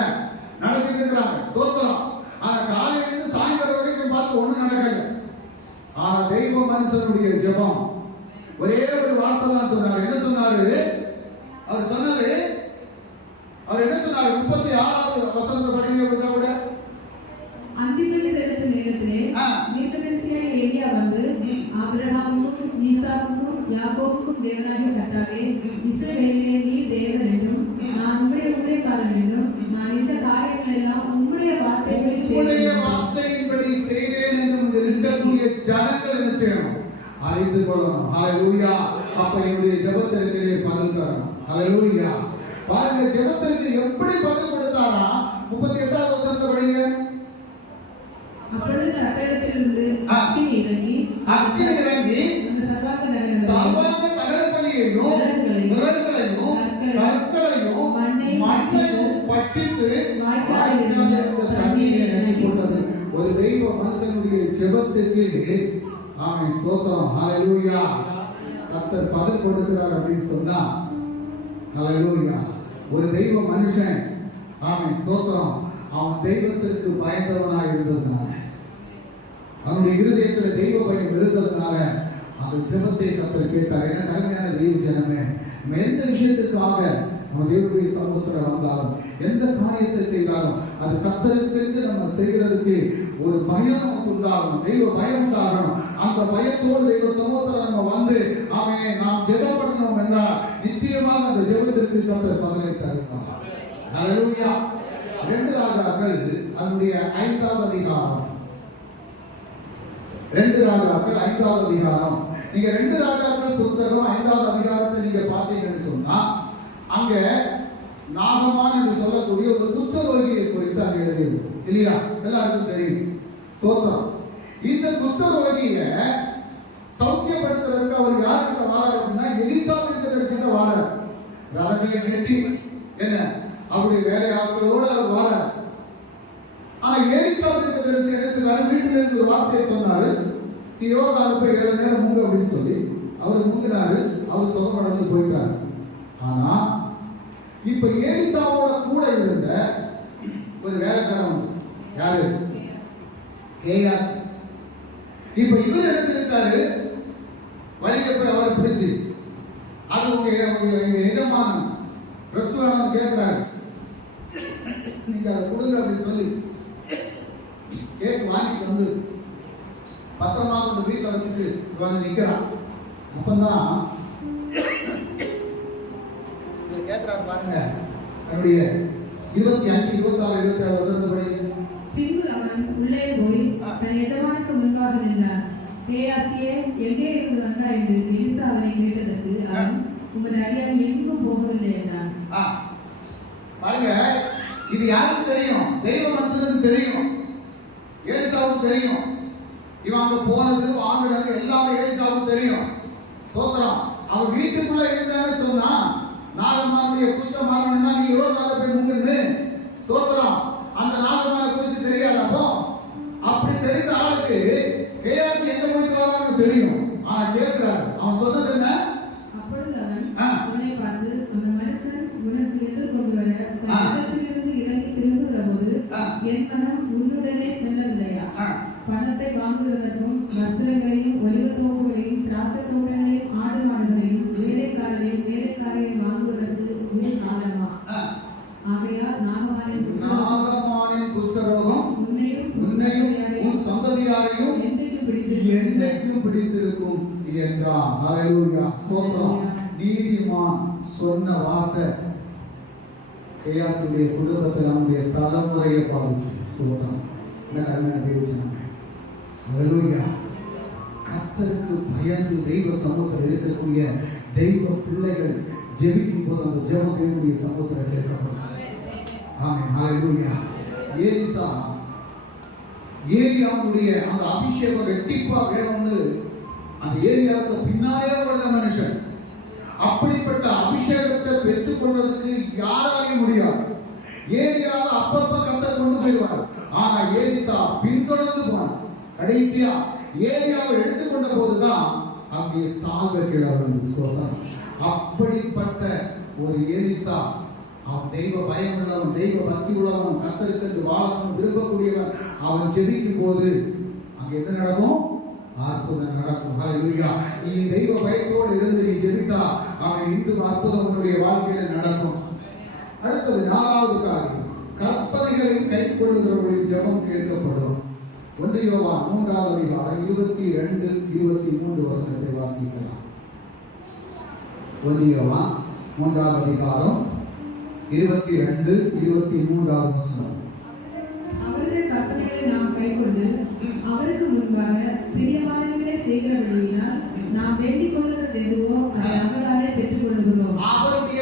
நடத்திட்டு இருக்கிறாங்க. ஸ்தோத்திரம். ஆனா காலையிலிருந்து சாயந்தரம் வரைக்கும் பார்த்து ஒண்ணும் நடக்கல. ஆனா தெய்வ மனுஷனுடைய ஜெபம் ஒரே ஒரு வார்த்தை தான் சொன்னாரு. என்ன சொன்னாரு? அவர் சொன்னாரு, அவர் என்ன சொன்னாரு? 36வது வசனத்தை படிங்க. கூட அந்திப்படை செலுத்த நேரத்திலே தீர்க்கதரிசியாகிய எலியா வந்து, ஆபிரகாமுக்கும் ஈசாக்குக்கும் யாக்கோபுக்கும் தேவனாகிய கர்த்தாவே, இஸ்ரவேலிலே நீ தேவன் என்றும் நான் உம்முடைய ஊழியக்காரன் என்றும் நான் இந்த காரியங்கள் எல்லாம் உம்முடைய வார்த்தையின்படி செய்தேன் என்றும் இருக்கக்கூடிய ஜனங்கள் என்ன செய்யணும்? அறிந்து கொள்ளணும். ஹல்லேலூயா. அப்ப என்னுடைய ஜெபத்திற்கு பதில் தரணும். ஹல்லேலூயா. பாருங்க, ஜெபத்திற்கு எப்படி பதில் கொடுத்தாரா? 38வது வசனத்தை படிங்க. அப்பொழுது கர்த்தரிடத்திலிருந்து அக்கினி இறங்கி அந்த சர்வாங்க தகனங்களையும் கற்களையும் மண்ணையும் பட்சித்து வாய்க்காலில் இருந்த தண்ணீரை நனைத்து போட்டது. ஒரு தெய்வ மனுஷனுடைய ஜெபத்திற்கு ஆமென். ஸ்தோத்திரம். ஹல்லேலூயா. கர்த்தர் பதில் கொடுக்கிறார் அப்படின்னு சொன்னா ஹல்லேலூயா. ஒரு தெய்வ மனுஷன் ஆமென். ஸ்தோத்திரம். அவன் தெய்வத்திற்கு பயந்தவனாய் இருதயத்தில் தெய்வ பயம் இருந்ததுனால அந்த ஜெபத்தை கர்த்தர் கேட்டார். என்ன அருமையான தெய்வ ஜனமே, எந்த விஷயத்துக்காக நம்ம தேவனுடைய சமூகத்தில் வந்தாலும் எந்த காரியத்தை செய்தாலும் அது கர்த்தருக்கு நம்ம செய்யறதுக்கு ஒரு பயம் நமக்கு உண்டாகணும், தெய்வ பயம் உண்டாகணும். அந்த பயத்தோடு தெய்வ சமூகத்தில் நம்ம வந்து நாம் ஜெபம் பண்ணணும் என்றால் நிச்சயமாக அந்த ஜெபத்திற்கு கர்த்தர் பதிலை தருவார். ஹல்லேலூயா. 2 ராஜாக்கள் அதனுடைய 5வது அதிகாரம், 2 ராஜாக்கள் 5வது அதிகாரம். நீங்க 2 ராஜாக்கள் புத்தகம் 5வது அதிகாரத்தை நீங்க பார்த்தீங்கன்னு சொன்னா அங்க நாகமான் என்று சொல்லக்கூடிய ஒரு குஷ்டரோகியை குறித்து அங்க எழுதியிருக்கும் இல்லையா? எல்லாருக்கும் தெரியும். சோத்திரம். இந்த குஷ்டரோகியை சௌக்கியப்படுத்துறதுக்கு அவர் யாருக்கு வாராருன்னா எலிசா தீர்க்கதரிசிட்ட வாரார். ரதங்களை நெட்டி என்ன அவருடைய வேலையாட்களோடு அவர் வாரார். ஆனா எலிசா தீர்க்கதரிசி என்ன செய்வார்? வீட்டில் இருந்து ஒரு வார்த்தையை சொன்னாரு, நீ யோர்தானுக்கு போய் 7 நேரம் மூங்க அப்படின்னு சொல்லி அவர் மூங்கினாரு. அவர் சுகமடைந்து போயிட்டார். ஆனா இப்ப எலிசாவோட கூட இருந்த ஒரு வேலைக்காரன் யாரு? கேயாஸ். இப்ப இவர் என்ன செஞ்சிருக்காரு? வழியில போய் அவரை பிடிச்சு அது உங்க எஜமான ரெஸ்டாரண்ட் கேட்கிறாரு, நீங்க அதை கொடுங்க அப்படின்னு சொல்லி கேக் வாங்கிட்டு வந்து பத்திரமா கொண்டு வீட்டில் வச்சுட்டு வந்து நிற்கிறான். அப்பதான் கேட்கிறாரு பாருங்க, என்னுடைய 25, 26, 27 வருஷத்து படி. பின்பு அவன் உள்ளே போய் தன் எஜமானுக்கு முன்பாக நின்றான். கேயாசியே, எங்கே இருந்து வந்தாய் என்று எலிசா அவனை கேட்டதற்கு அவன், உமது அடியான் எங்கும் போகவில்லை என்றான். பாருங்க, இது யாருக்கு தெரியும்? தெய்வ மனுஷனுக்கு தெரியும், எலிசாவுக்கு தெரியும். இவன் அங்க போனது வாங்குறது எல்லாமே எலிசாவுக்கு தெரியும். சோத்திரம். அவன் வீட்டுக்குள்ள இருந்தான்னு சொன்னா நாகமானுடைய குஷ்டம் மாறணும்னா நீ யோர்தானுக்கு போய் முங்குன்னு. சோத்திரம். அந்த நாகமான குறித்து தெரியாதப்போ அப்படி தெரிந்த ஆளுக்கு கேயாசி எங்க போயிட்டு வரான்னு தெரியும். ஆனா கேட்கிறாரு. அவன் சொன்னது என்ன? அப்பொழுது அவன் அவனை பார்த்து, அந்த மனுஷன் உனக்கு எதிர்கொண்டு வர இடத்திலிருந்து இறங்கி திரும்புகிற போது என் மனம் உன்னுடனே செல்லவில்லையா? பணத்தை வாங்குவதற்கும் வஸ்திரங்களையும் ஒலிவத் தோப்புகளையும் திராட்சை தோட்டங்களையும் ஆடு மாடுகளையும் வேலைக்காரையும் வாங்குவதற்கு இது காரணமா? ஆகையால் நாகமானின் குஷ்டரோகம் உன்னையும் உன் சந்ததியாரையும் என்றைக்கும் பிடித்திருக்கும் என்றான். ஹல்லேலூயா. சோத்திரம். நீதிமான் சொன்ன வார்த்தை கேயாசுடைய குடும்பத்தில் அவனுடைய தலைமுறையை பாதிச்சு. சோத்திரம். ஹல்லேலூயா. கர்த்தருக்கு பயந்து தெய்வ சமூகத்தில் இருக்கக்கூடிய தெய்வ பிள்ளைகள் ஜெபிக்கும் போது அந்த ஜெபம் தேவனுடைய சமூகத்தில் கேட்கப்படும். ஆமென். ஹல்லேலூயா. எலிசா ஏலியாவுடைய அந்த அபிஷேகம் ரெட்டிப்பா வேணும்னு அந்த ஏலியாவுக்கு பின்னாலே வந்த மனுஷன். அப்படிப்பட்ட அபிஷேகத்தை பெற்றுக் கொள்வதற்கு யாராலையும் முடியாது. ஏலியாவை அப்பப்ப கர்த்தர் கொண்டு போயிடுவார். ஆனா எலிசா பின்தொடர்ந்து போனார். கடைசியா ஏலியாவை எடுத்துக்கொண்ட போதுதான் அங்கே சால்வை கீழே சொல்றார். அப்படிப்பட்ட ஒரு எலிசா, அவன் தெய்வ பயம் உள்ளவன், தெய்வ பக்தி உள்ளவன், கர்த்தருக்கு வாழணும் விரும்பக்கூடியவன். அவன் ஜெபிக்கும் போது அங்க என்ன நடக்கும்? அற்புதம் நடக்கும். ஹல்லேலூயா. நீ தெய்வ பயத்தோடு இருந்து நீ ஜெபித்தா அவன் இன்று அற்புதம் உன்னுடைய வாழ்க்கையில் நடக்கும். அடுத்தது 4வது காரியம், கற்பனைகளை கை கொள்ளுகிறவர்களின் ஜெபம் கேட்கப்படும். 1 யோவான் 3வது அதிகாரம் 22, 23 வசனத்தை வாசிக்கலாம். 1 யோவான் 3வது அதிகாரம் 22, 23 வசனம். அவருடைய கற்பனைகளை நாம் கைக்கொண்டு அவருக்கு முன்பாக பிரியமானவர்களை செய்கிறபடியினால் நாம் வேண்டிக் கொள்ளுகிறது எதுவோ அதை அவராலே பெற்றுக் கொள்ளுகிறோம். அவருடைய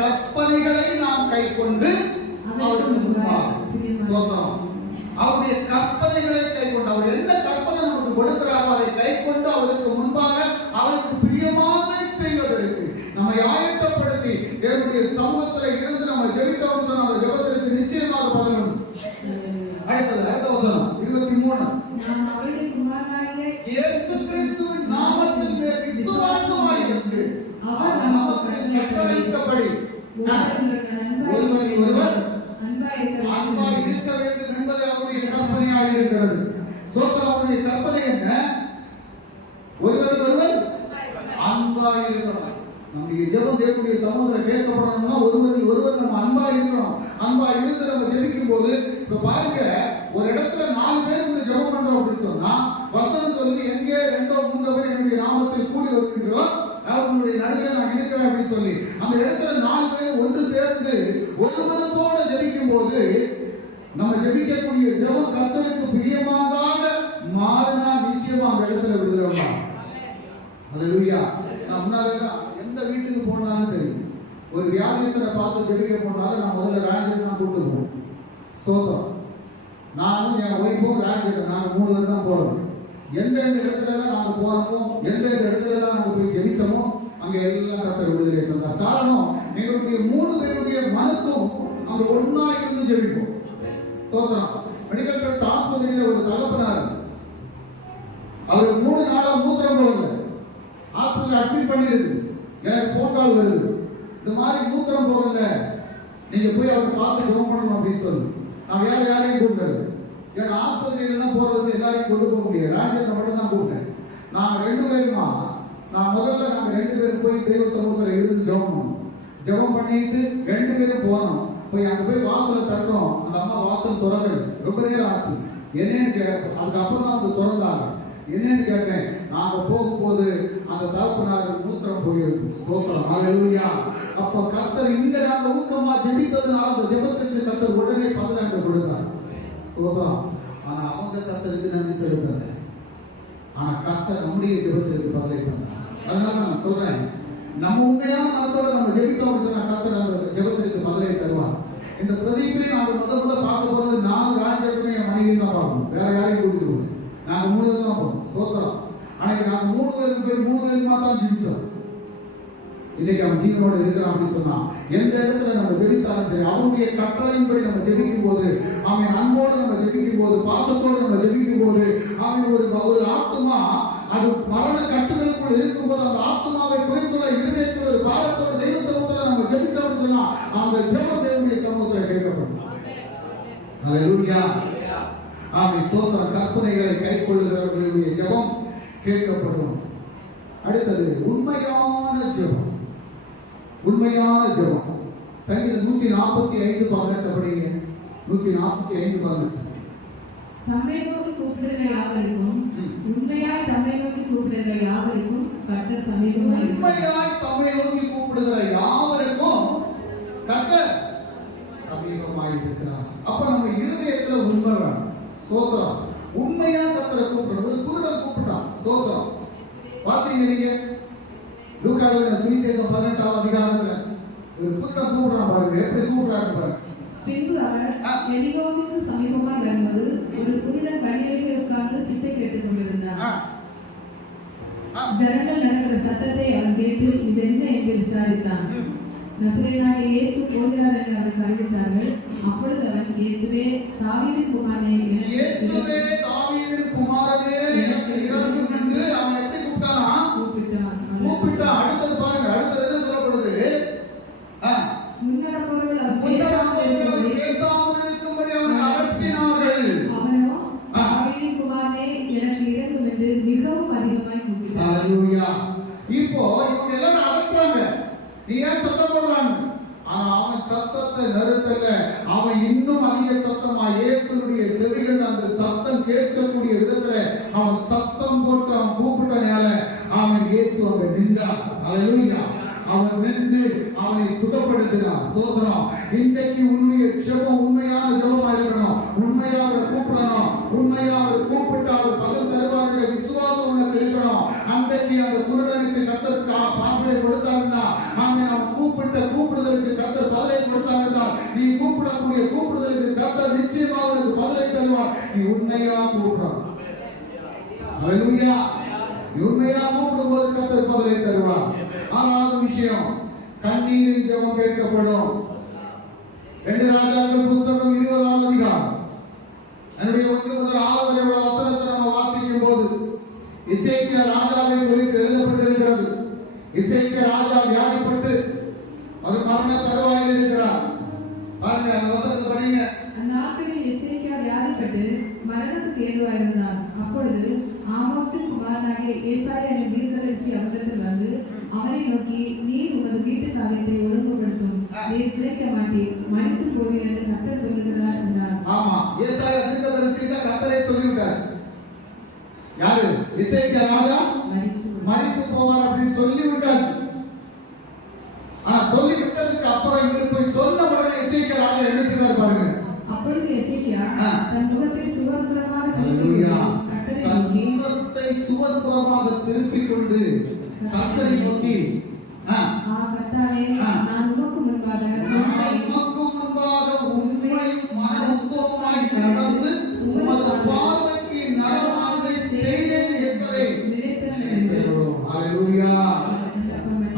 கற்பனைகளை நாம் கைக்கொண்டு அவருக்கு முன்பாக அவருடைய கற்பனைகளை கைக்கொண்டு அவர் என்ன கற்பனை நமக்கு கொடுக்கிறாரோ அதை கைக்கொண்டு அவருக்கு முன்பாக அவருக்கு பிரியமானதை செய்வதற்கு நம்மை ஆயத்தப்படுத்தி தேவனுடைய சமூகத்தில் இருந்து நம்ம ஜெபித்தோம் சொன்ன அந்த ஜெபத்திற்கு நிச்சயமாக பதில் உண்டு. அடுத்த வசனம் 23. நாம் அவருடைய குமாரனாகிய இயேசு கிறிஸ்துவின் நாமத்தில் விசுவாசமாயிருந்து அவர் நமக்கு கட்டளையிட்டபடி ஒருவர் அன்பாய் இருக்க வேண்டும் இருக்கிறது. ஸ்தோத்திரம். அவருடைய கற்பனை என்ன? ஒருவர் ஒருவர் அன்பாய் இருக்கணும். நம்முடைய ஜெபம் தேவனுடைய சமூகத்தில் கேட்கப்படணும்னா ஒருவர் நம்ம அன்பாய் இருக்கணும். அன்பாய் இருந்து நம்ம ஜெபிக்கும் போது இப்ப பாருங்க, ஒரு இடத்துல 4 பேர் வந்து ஜெபம் பண்றோம் அப்படின்னு சொன்னா வசனம் சொல்லுது, எங்கே 2 3 பேர் என்னுடைய நாமத்தில் கூடி வருகிறோம் அவர்களுடைய நடுவில் நான் இருக்கிறேன் அப்படின்னு சொல்லி அந்த இடத்துல 4 பேர் ஒன்று சேர்ந்து ஒரு மனசோட ஜெபிக்கும் போது நம்ம ஜெபிக்கக்கூடிய ஜெபம் கர்த்தருக்கு பிரியமானதாக மாறினா நிச்சயமா அந்த இடத்துல விடுதலை. ஹல்லேலூயா. நான் முன்னாடி எந்த வீட்டுக்கு போனாலும் சரி, ஒரு வியாதிஸ்தரை பார்த்து ஜெபிக்க போனாலும் நான் முதல்ல ராஜ்யத்தை நான் கூப்பிட்டு போவோம். சோதம் நானும் என் ஒய்ஃபும் ராஜ்யத்தை நாங்கள் 3 பேர் தான் போகிறோம். எந்தெந்த இடத்துலலாம் நாங்கள் போகிறோமோ, எந்தெந்த இடத்துலலாம் நாங்கள் போய் ஜெபிச்சோமோ அங்கே எல்லாம் கர்த்தர் விடுதலை தந்தார். காரணம், எங்களுடைய 3 பேருடைய மனசும் அங்கே ஒன்றா இருந்து ஜெபிப்போம். சோதனம். மெடிக்கல் டெஸ்ட் ஆஸ்பத்திரியில் ஒரு தகப்பனார், அவர் 3 நாளா மூத்திரம் போகல, ஹாஸ்பிட்டல் அட்மிட் பண்ணிருக்கு. எனக்கு போன் கால் வருது, இந்த மாதிரி மூத்திரம் போகல, நீங்க போய் அவர் பார்த்து ஜெபம் பண்ணணும் அப்படின்னு சொல்லி நான் வேற யாரையும் கூப்பிடல. ஏன்னா ஆஸ்பத்திரியிலாம் போறது எல்லாரையும் கொண்டு போக முடியாது, ராஜ்யத்தை மட்டும் தான் கூப்பிட்டேன். நான் 2 பேருமா முதல்ல நாங்கள் 2 பேரும் போய் தெய்வ சமூகத்தில் இருந்து ஜெபம் பண்ணோம். ஜெபம் பண்ணிட்டு 2 பேரும் போனோம். போய் அங்கே போய் வாசலை தட்டுறோம். அந்த அம்மா வாசல் திறக்கல, ரொம்ப நேரம் ஆச்சு. என்னன்னு கேட்போம். அதுக்கப்புறம் தான் வந்து திறந்தாங்க. என்னன்னு கேட்டேன். நாங்கள் போகும்போது அந்த தகப்பனார் மூத்திரம் போயிருக்கு. ஸ்தோத்திரம். ஹல்லேலூயா. அப்போ கர்த்தர் இங்க நாங்கள் ஊக்கமா ஜெபித்ததுனால அந்த ஜெபத்திற்கு கர்த்தர் உடனே பதிலாக கொடுத்தார். ஸ்தோத்திரம். ஆனா அவங்க கர்த்தருக்கு நன்றி செலுத்தல. ஆனா கர்த்தர் நம்முடைய ஜெபத்திற்கு பதிலை தந்தார். அதனால நான் சொல்றேன், நம்ம உண்மையான மனசோட நம்ம ஜெபித்தோம் சொன்னா கர்த்தர் அந்த ஜெபத்திற்கு பதிலை தருவார். இந்த பிரதீபை நாங்கள் முதல்ல பார்க்க போது 4 ராஜ்யத்துமே என் மனைவி தான் பார்க்கணும், வேற யாரையும் கூட்டிட்டு போகுது. நாங்கள் 3 பேர் தான் போனோம். சோத்திரம். அன்னைக்கு நாங்கள் 3 பேருமா தான் ஜீவிச்சோம். இன்னைக்கு அவன் ஜீவனோட இருக்கிறான் அப்படின்னு சொன்னா எந்த இடத்துல நம்ம ஜெபிச்சாலும் சரி, அவனுடைய கட்டளையின்படி நம்ம ஜெபிக்கும் போது, அவன் அன்போடு நம்ம ஜெபிக்கும் போது, பாசத்தோடு நம்ம ஜெபிக்கும் போது, அவன் ஒரு ஆத்மா அது மரண கட்டுகளுக்குள் இருக்கும் போது அந்த ஆத்மாவை குறித்துள்ள இருதயத்தில் ஒரு பாரத்தோடு தெய்வ சமூகத்தில் நம்ம ஜெபிச்சோம்னு சொன்னா அந்த ஜெபம் தேவனுடைய சமூகத்தில் கேட்கப்படும். ஹல்லேலூயா. ஆமென். ஸ்தோத்திரம். கற்பனைகளை கைக்கொள்ளுகிறவர்களுடைய ஜெபம் கேட்கப்படும். அடுத்தது உண்மையான ஜெபம். உண்மையான ஜெபம். சங்கீதம் 145:18 படிங்க. 145:18. தம்மை நோக்கி கூப்பிடுகிற யாவருக்கும், உண்மையாய் தம்மை நோக்கி கூப்பிடுகிற யாவருக்கும் கர்த்தர் சமீபமாய் இருக்கிறார். உண்மையாய் தம்மை நோக்கி கூப்பிடுகிற யாவருக்கும் கர்த்தர் சமீபமாய் இருக்கிறார். அப்ப நம்ம இருதயத்துல உண்மை வேணும். சோத்திரம். உண்மையா கர்த்தரை கூப்பிடுறது. ஒரு குருடன் கூப்பிட்டான். சோத்திரம். வாசிங்க நீங்க லூக்காவின் சுவிசேஷம் 18ஆம் அதிகாரத்துல ஒரு குருடன் கூப்பிடுறான் பாருங்க, எப்படி கூப்பிடுறாரு பாருங்க. பின்பு அவர் எரிகோவுக்கு சமீபமாய் வரும்போது ஒரு குருடன் வழியருகே உட்கார்ந்து பிச்சை கேட்டுக் கொண்டிருந்தார். ஜனங்கள் நடக்கிற சத்தத்தை அவன் கேட்டு இது என்ன என்று விசாரித்தான். நசரேயனாகிய இயேசு போகிறார் என்று அவருக்கு அறிவித்தார்கள். அப்பொழுது அவன், இயேசுவே தாவீதின் குமாரனே, இயேசுவே தாவீதின் குமாரனே எனக்கு இரங்கும் என்று அவன் எப்படி கூப்பிட்டான். அடுத்தது பாருங்க, அடுத்தது என்ன சொல்லப்படுது? முன்னடப்பவர்கள் பேசாமல் இருக்கும்படி அவனை அகற்றினார்கள். அவனோ தாவீதின் குமாரனே எனக்கு இரங்கும் என்று மிகவும் அதிகமாய் கூப்பிட்டான். ஹல்லேலூயா. இப்போ இவங்க எல்லாரும் அகற்றாங்க. நீ ஏன் சத்தம் போடுறாங்க? ஆனா அவன் சத்தத்தை நிறுத்தல. அவன் இன்னும் அதிக சத்தமா இயேசுடைய செவிகள் அந்த சத்தம் கேட்கக்கூடிய விதத்துல அவன் சத்தம் போட்டு அவன் கூப்பிட்டனால அவன் இயேசு அங்க நின்றார். ஹல்லேலூயா. அவன் நின்று அவனை சுகப்படுத்தினார். சோதரம். இன்றைக்கு உன்னுடைய ஜெபம் உண்மையான ஜெபமா இருக்கணும். உண்மையாக கூப்பிடணும். உண்மையாக கூப்பிட்டு அவர் பதில் தருவார்கள் விசுவாசம் உனக்கு இருக்கணும். அன்றைக்கு அந்த குருடனுக்கு கர்த்தர் பார்வை கொடுத்தாருன்னா, அவன் கூப்பிடுதலுக்கு கர்த்தர் பதிலை கொடுத்தாருன்னா, நீ கூப்பிடக்கூடிய கூப்பிடுதலுக்கு கர்த்தர் நிச்சயமாக உனக்கு பதிலை தருவார். நீ உண்மையா கூப்பிடணும். ஹல்லேலூயா. நீ உண்மையா கூப்பிடும்போது கர்த்தர் பதிலை தருவார். ஆறாவது விஷயம், கண்ணீரின் ஜெபம் கேட்கப்படும். 2 ராஜாக்கள் புத்தகம் 20ஆம் அதிகாரம் என்னுடைய 1 முதல் 6 வரை உள்ள வசனத்தை நம்ம வாசிக்கும் போது எசேக்கியா ராஜாவை குறித்து எழுதப்பட்டிருக்கிறது. எசேக்கியா ராஜா வியாதிப்பட்டு அவர் மரண தருவாயில் இருக்கிறார். பாருங்க அந்த வசனத்தை படிங்க. அந்நாட்களில் எசேக்கியா வியாதிப்பட்டு மரணத்துக்கு ஏதுவாயிருந்தான். அப்பொழுது ஆமோத்சின் குமாரனாகிய ஏசாயா என்னும் தீர்க்கதரிசி அவரிடத்தில் வந்து அவரை நோக்கி, நீர் உமது வீட்டு காரியத்தை ஒழுங்குபடுத்தும், நீர் பிழைக்க மாட்டீர், மரித்து போவீர் என்று கர்த்தர் சொல்லுகிறார் என்றார். ஆமா, ஏசாயா தீர்க்கதரிசிட்ட கர்த்தரே சொல்லிவிட்டார். யாரு? எசேக்கியா ராஜா மரித்து போவார் அப்படின்னு சொல்லிவிட்டார். சொல்லி விட்டதுக்கு அப்புறம் இவர் போய் சொன்ன உடனே எசேக்கியா ராஜா என்ன செய்தார் பாருங்க. அப்பொழுது எசேக்கியா தன் முகத்தை சுவர்புறமாக திருப்பிக் கொண்டு கர்த்தரை நோக்கி, கர்த்தாவே, நான் உமக்கு முன்பாக உண்மையும் மன உத்தமமாய் நடந்து உமது பார்வைக்கு நலமானதை செய்தேன் என்பதை நினைத்தேன். ஹல்லேலூயா.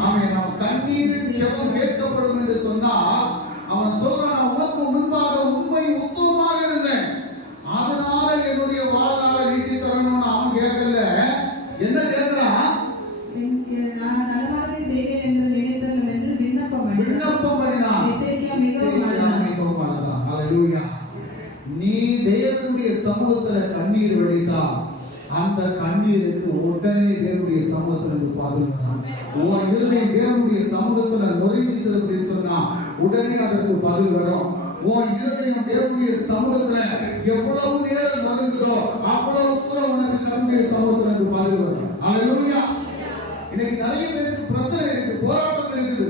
ஆமென். அவன் கண்ணீரின் ஜெபம் கேட்கப்படும் என்று சொன்னால் அவன் சொல்றான், உமக்கு முன்பாக உண்மை உத்தமமாக இருந்தேன், அதனால என்னுடைய வாழ்நாளை நீட்டி தரணும்னு அவன் கேட்கல. என்ன கேட்கிறான்? நான் நலமானதை செய்தேன் என்று நினைத்தேன் என்று விண்ணப்பம் பண்ணினான். எசேக்கியா மிகவும் அழகான். ஹல்லேலூயா. நீ தேவனுடைய சமூகத்துல கண்ணீர் வடித்தா அந்த கண்ணீருக்கு உடனே தேவனுடைய சமூகத்துல இருந்து பாருங்க. உன் இருதயம் தேவனுடைய சமூகத்துல நுழைஞ்சது அப்படின்னு சொன்னா உடனே அதற்கு பதில் வரும். உன் இருதயம் தேவனுடைய சமூகத்துல எவ்வளவு நேரம் நுழைந்ததோ அவ்வளவு தூரம் உனக்கு தேவனுடைய சமூகத்துல இருந்து பதில் வரும். ஹல்லேலூயா. இன்னைக்கு நிறைய பேருக்கு பிரச்சனை இருக்கு, போராட்டம் இருக்குது,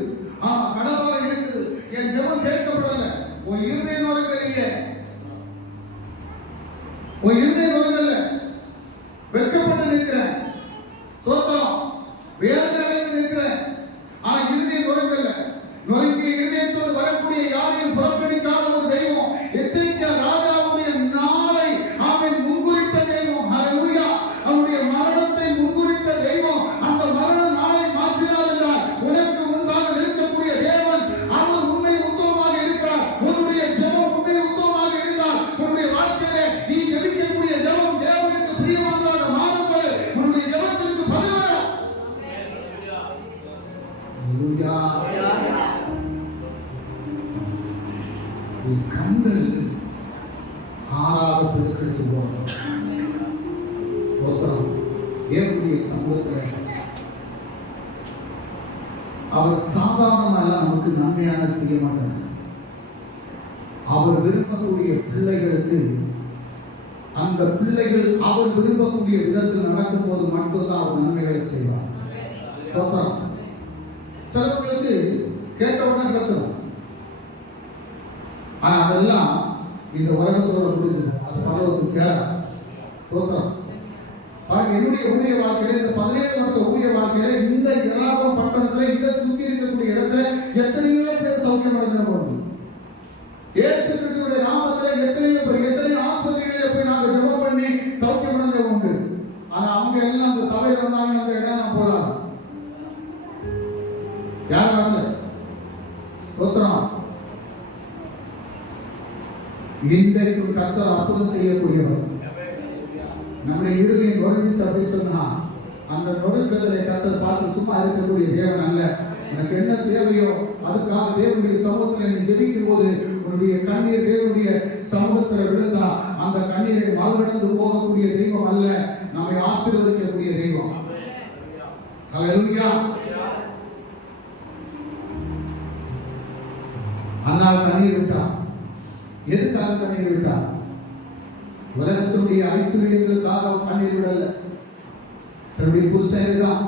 கடவுளா இருக்குது, என் ஜெபம் கேட்கப்படல. உன் இருதயம் நுழைக்கலையே, உன் இருதயம் நுழைக்கல, வெட்கப்பட்டு நிற்கிறேன், சோத்திரம், வேதனை அடைந்து நிற்கிறேன். ஆனா இருதயம் நுழைக்கல. நுழைக்கிய இருதயத்தோடு வரக்கூடிய யாரையும் புறக்கணிக்காத ஒரு தெய்வம் எசேக்கியா ராஜாவுடைய நாளை அவன் முன்குறித்த தெய்வம். ஹல்லேலூயா. அவனுடைய மரணத்தை முன்குறித்த தெய்வம். அந்த மரண நாளை மாற்றினார் என்றால் உனக்கு முன்பாக இருக்கக்கூடிய தேவன் அவர் உண்மை உத்தமமாக இருக்கிறார். உன்னுடைய ஜெபம் உண்மை உத்தமமாக இருந்தால் உன்னுடைய வாழ்க்கையிலே நீ ஜெபிக்கக்கூடிய ஜெபம் தேவனுக்கு பிரியமானதாக மாறும்போது உன்னுடைய ஜெபத்திற்கு பதில் வரும். ஹல்லேலூயா. கண்கள் ஆறாவது பெருக்கெடுத்து போகணும். சோத்திரம். தேவனுடைய சமூகத்தில் அவர் சாதாரணமாக நமக்கு நன்மையான செய்ய மாட்டார். அவர் விரும்பக்கூடிய பிள்ளைகளுக்கு அந்த பிள்ளைகள் அவர் விரும்பக்கூடிய விதத்தில் நடக்கும் போது மட்டும்தான் அவர் நன்மைகளை செய்வார். சோத்திரம். சிலவர்களுக்கு கேட்டவுடனே பேசணும், ஆனா அதெல்லாம் இந்த உலகத்தோட முடிஞ்சது, அது பரலோகத்துக்கு சேரும். சோத்திரம். பாருங்க, என்னுடைய ஊழிய வாழ்க்கையில இந்த 17 வருஷம் ஊழிய வாழ்க்கையில இந்த எலாபம் பட்டணத்துல இந்த சுத்தி இருக்கக்கூடிய இடத்துல எத்தனையோ பேர் சௌக்கியம் அடைஞ்ச போது இயேசு கிறிஸ்துவின் நாமத்துல எத்தனையோ ஆஸ்பத்திரிகளில போய் நாங்க ஜெபம் பண்ணி சௌக்கியம் அடைஞ்ச உண்டு. ஆனா அவங்க எல்லாம் அந்த சபையில வந்தாங்க, அந்த இடம் போலாம் யார் வரல. சோத்திரம். இன்றைக்கு கர்த்தர் அற்புதம் செய்யக்கூடியவர். நம்முடைய இருதயம் நுழைஞ்சிச்சு அப்படி சொன்னா அந்த நுழைக்கதலை கர்த்தர் பார்த்து சும்மா இருக்கக்கூடிய தேவன் அல்ல. எனக்கு என்ன தேவையோ அதுக்காக தேவனுடைய சமூகத்தில் நீ ஜெபிக்கும் போது உன்னுடைய கண்ணீர் தேவனுடைய சமூகத்தில் விழுந்தா அந்த கண்ணீரை மறுநடந்து போகக்கூடிய தெய்வம் அல்ல, நம்மை ஆசீர்வதிக்கக்கூடிய தெய்வம். ஹல்லேலூயா. அண்ணால் கண்ணீர் விட்டா. எதுக்காக கண்ணீர் விட்டா? உலகத்தினுடைய ஐஸ்வர்யங்களுக்காக கண்ணீர் விடல. தன்னுடைய புருஷன் இருக்கான்,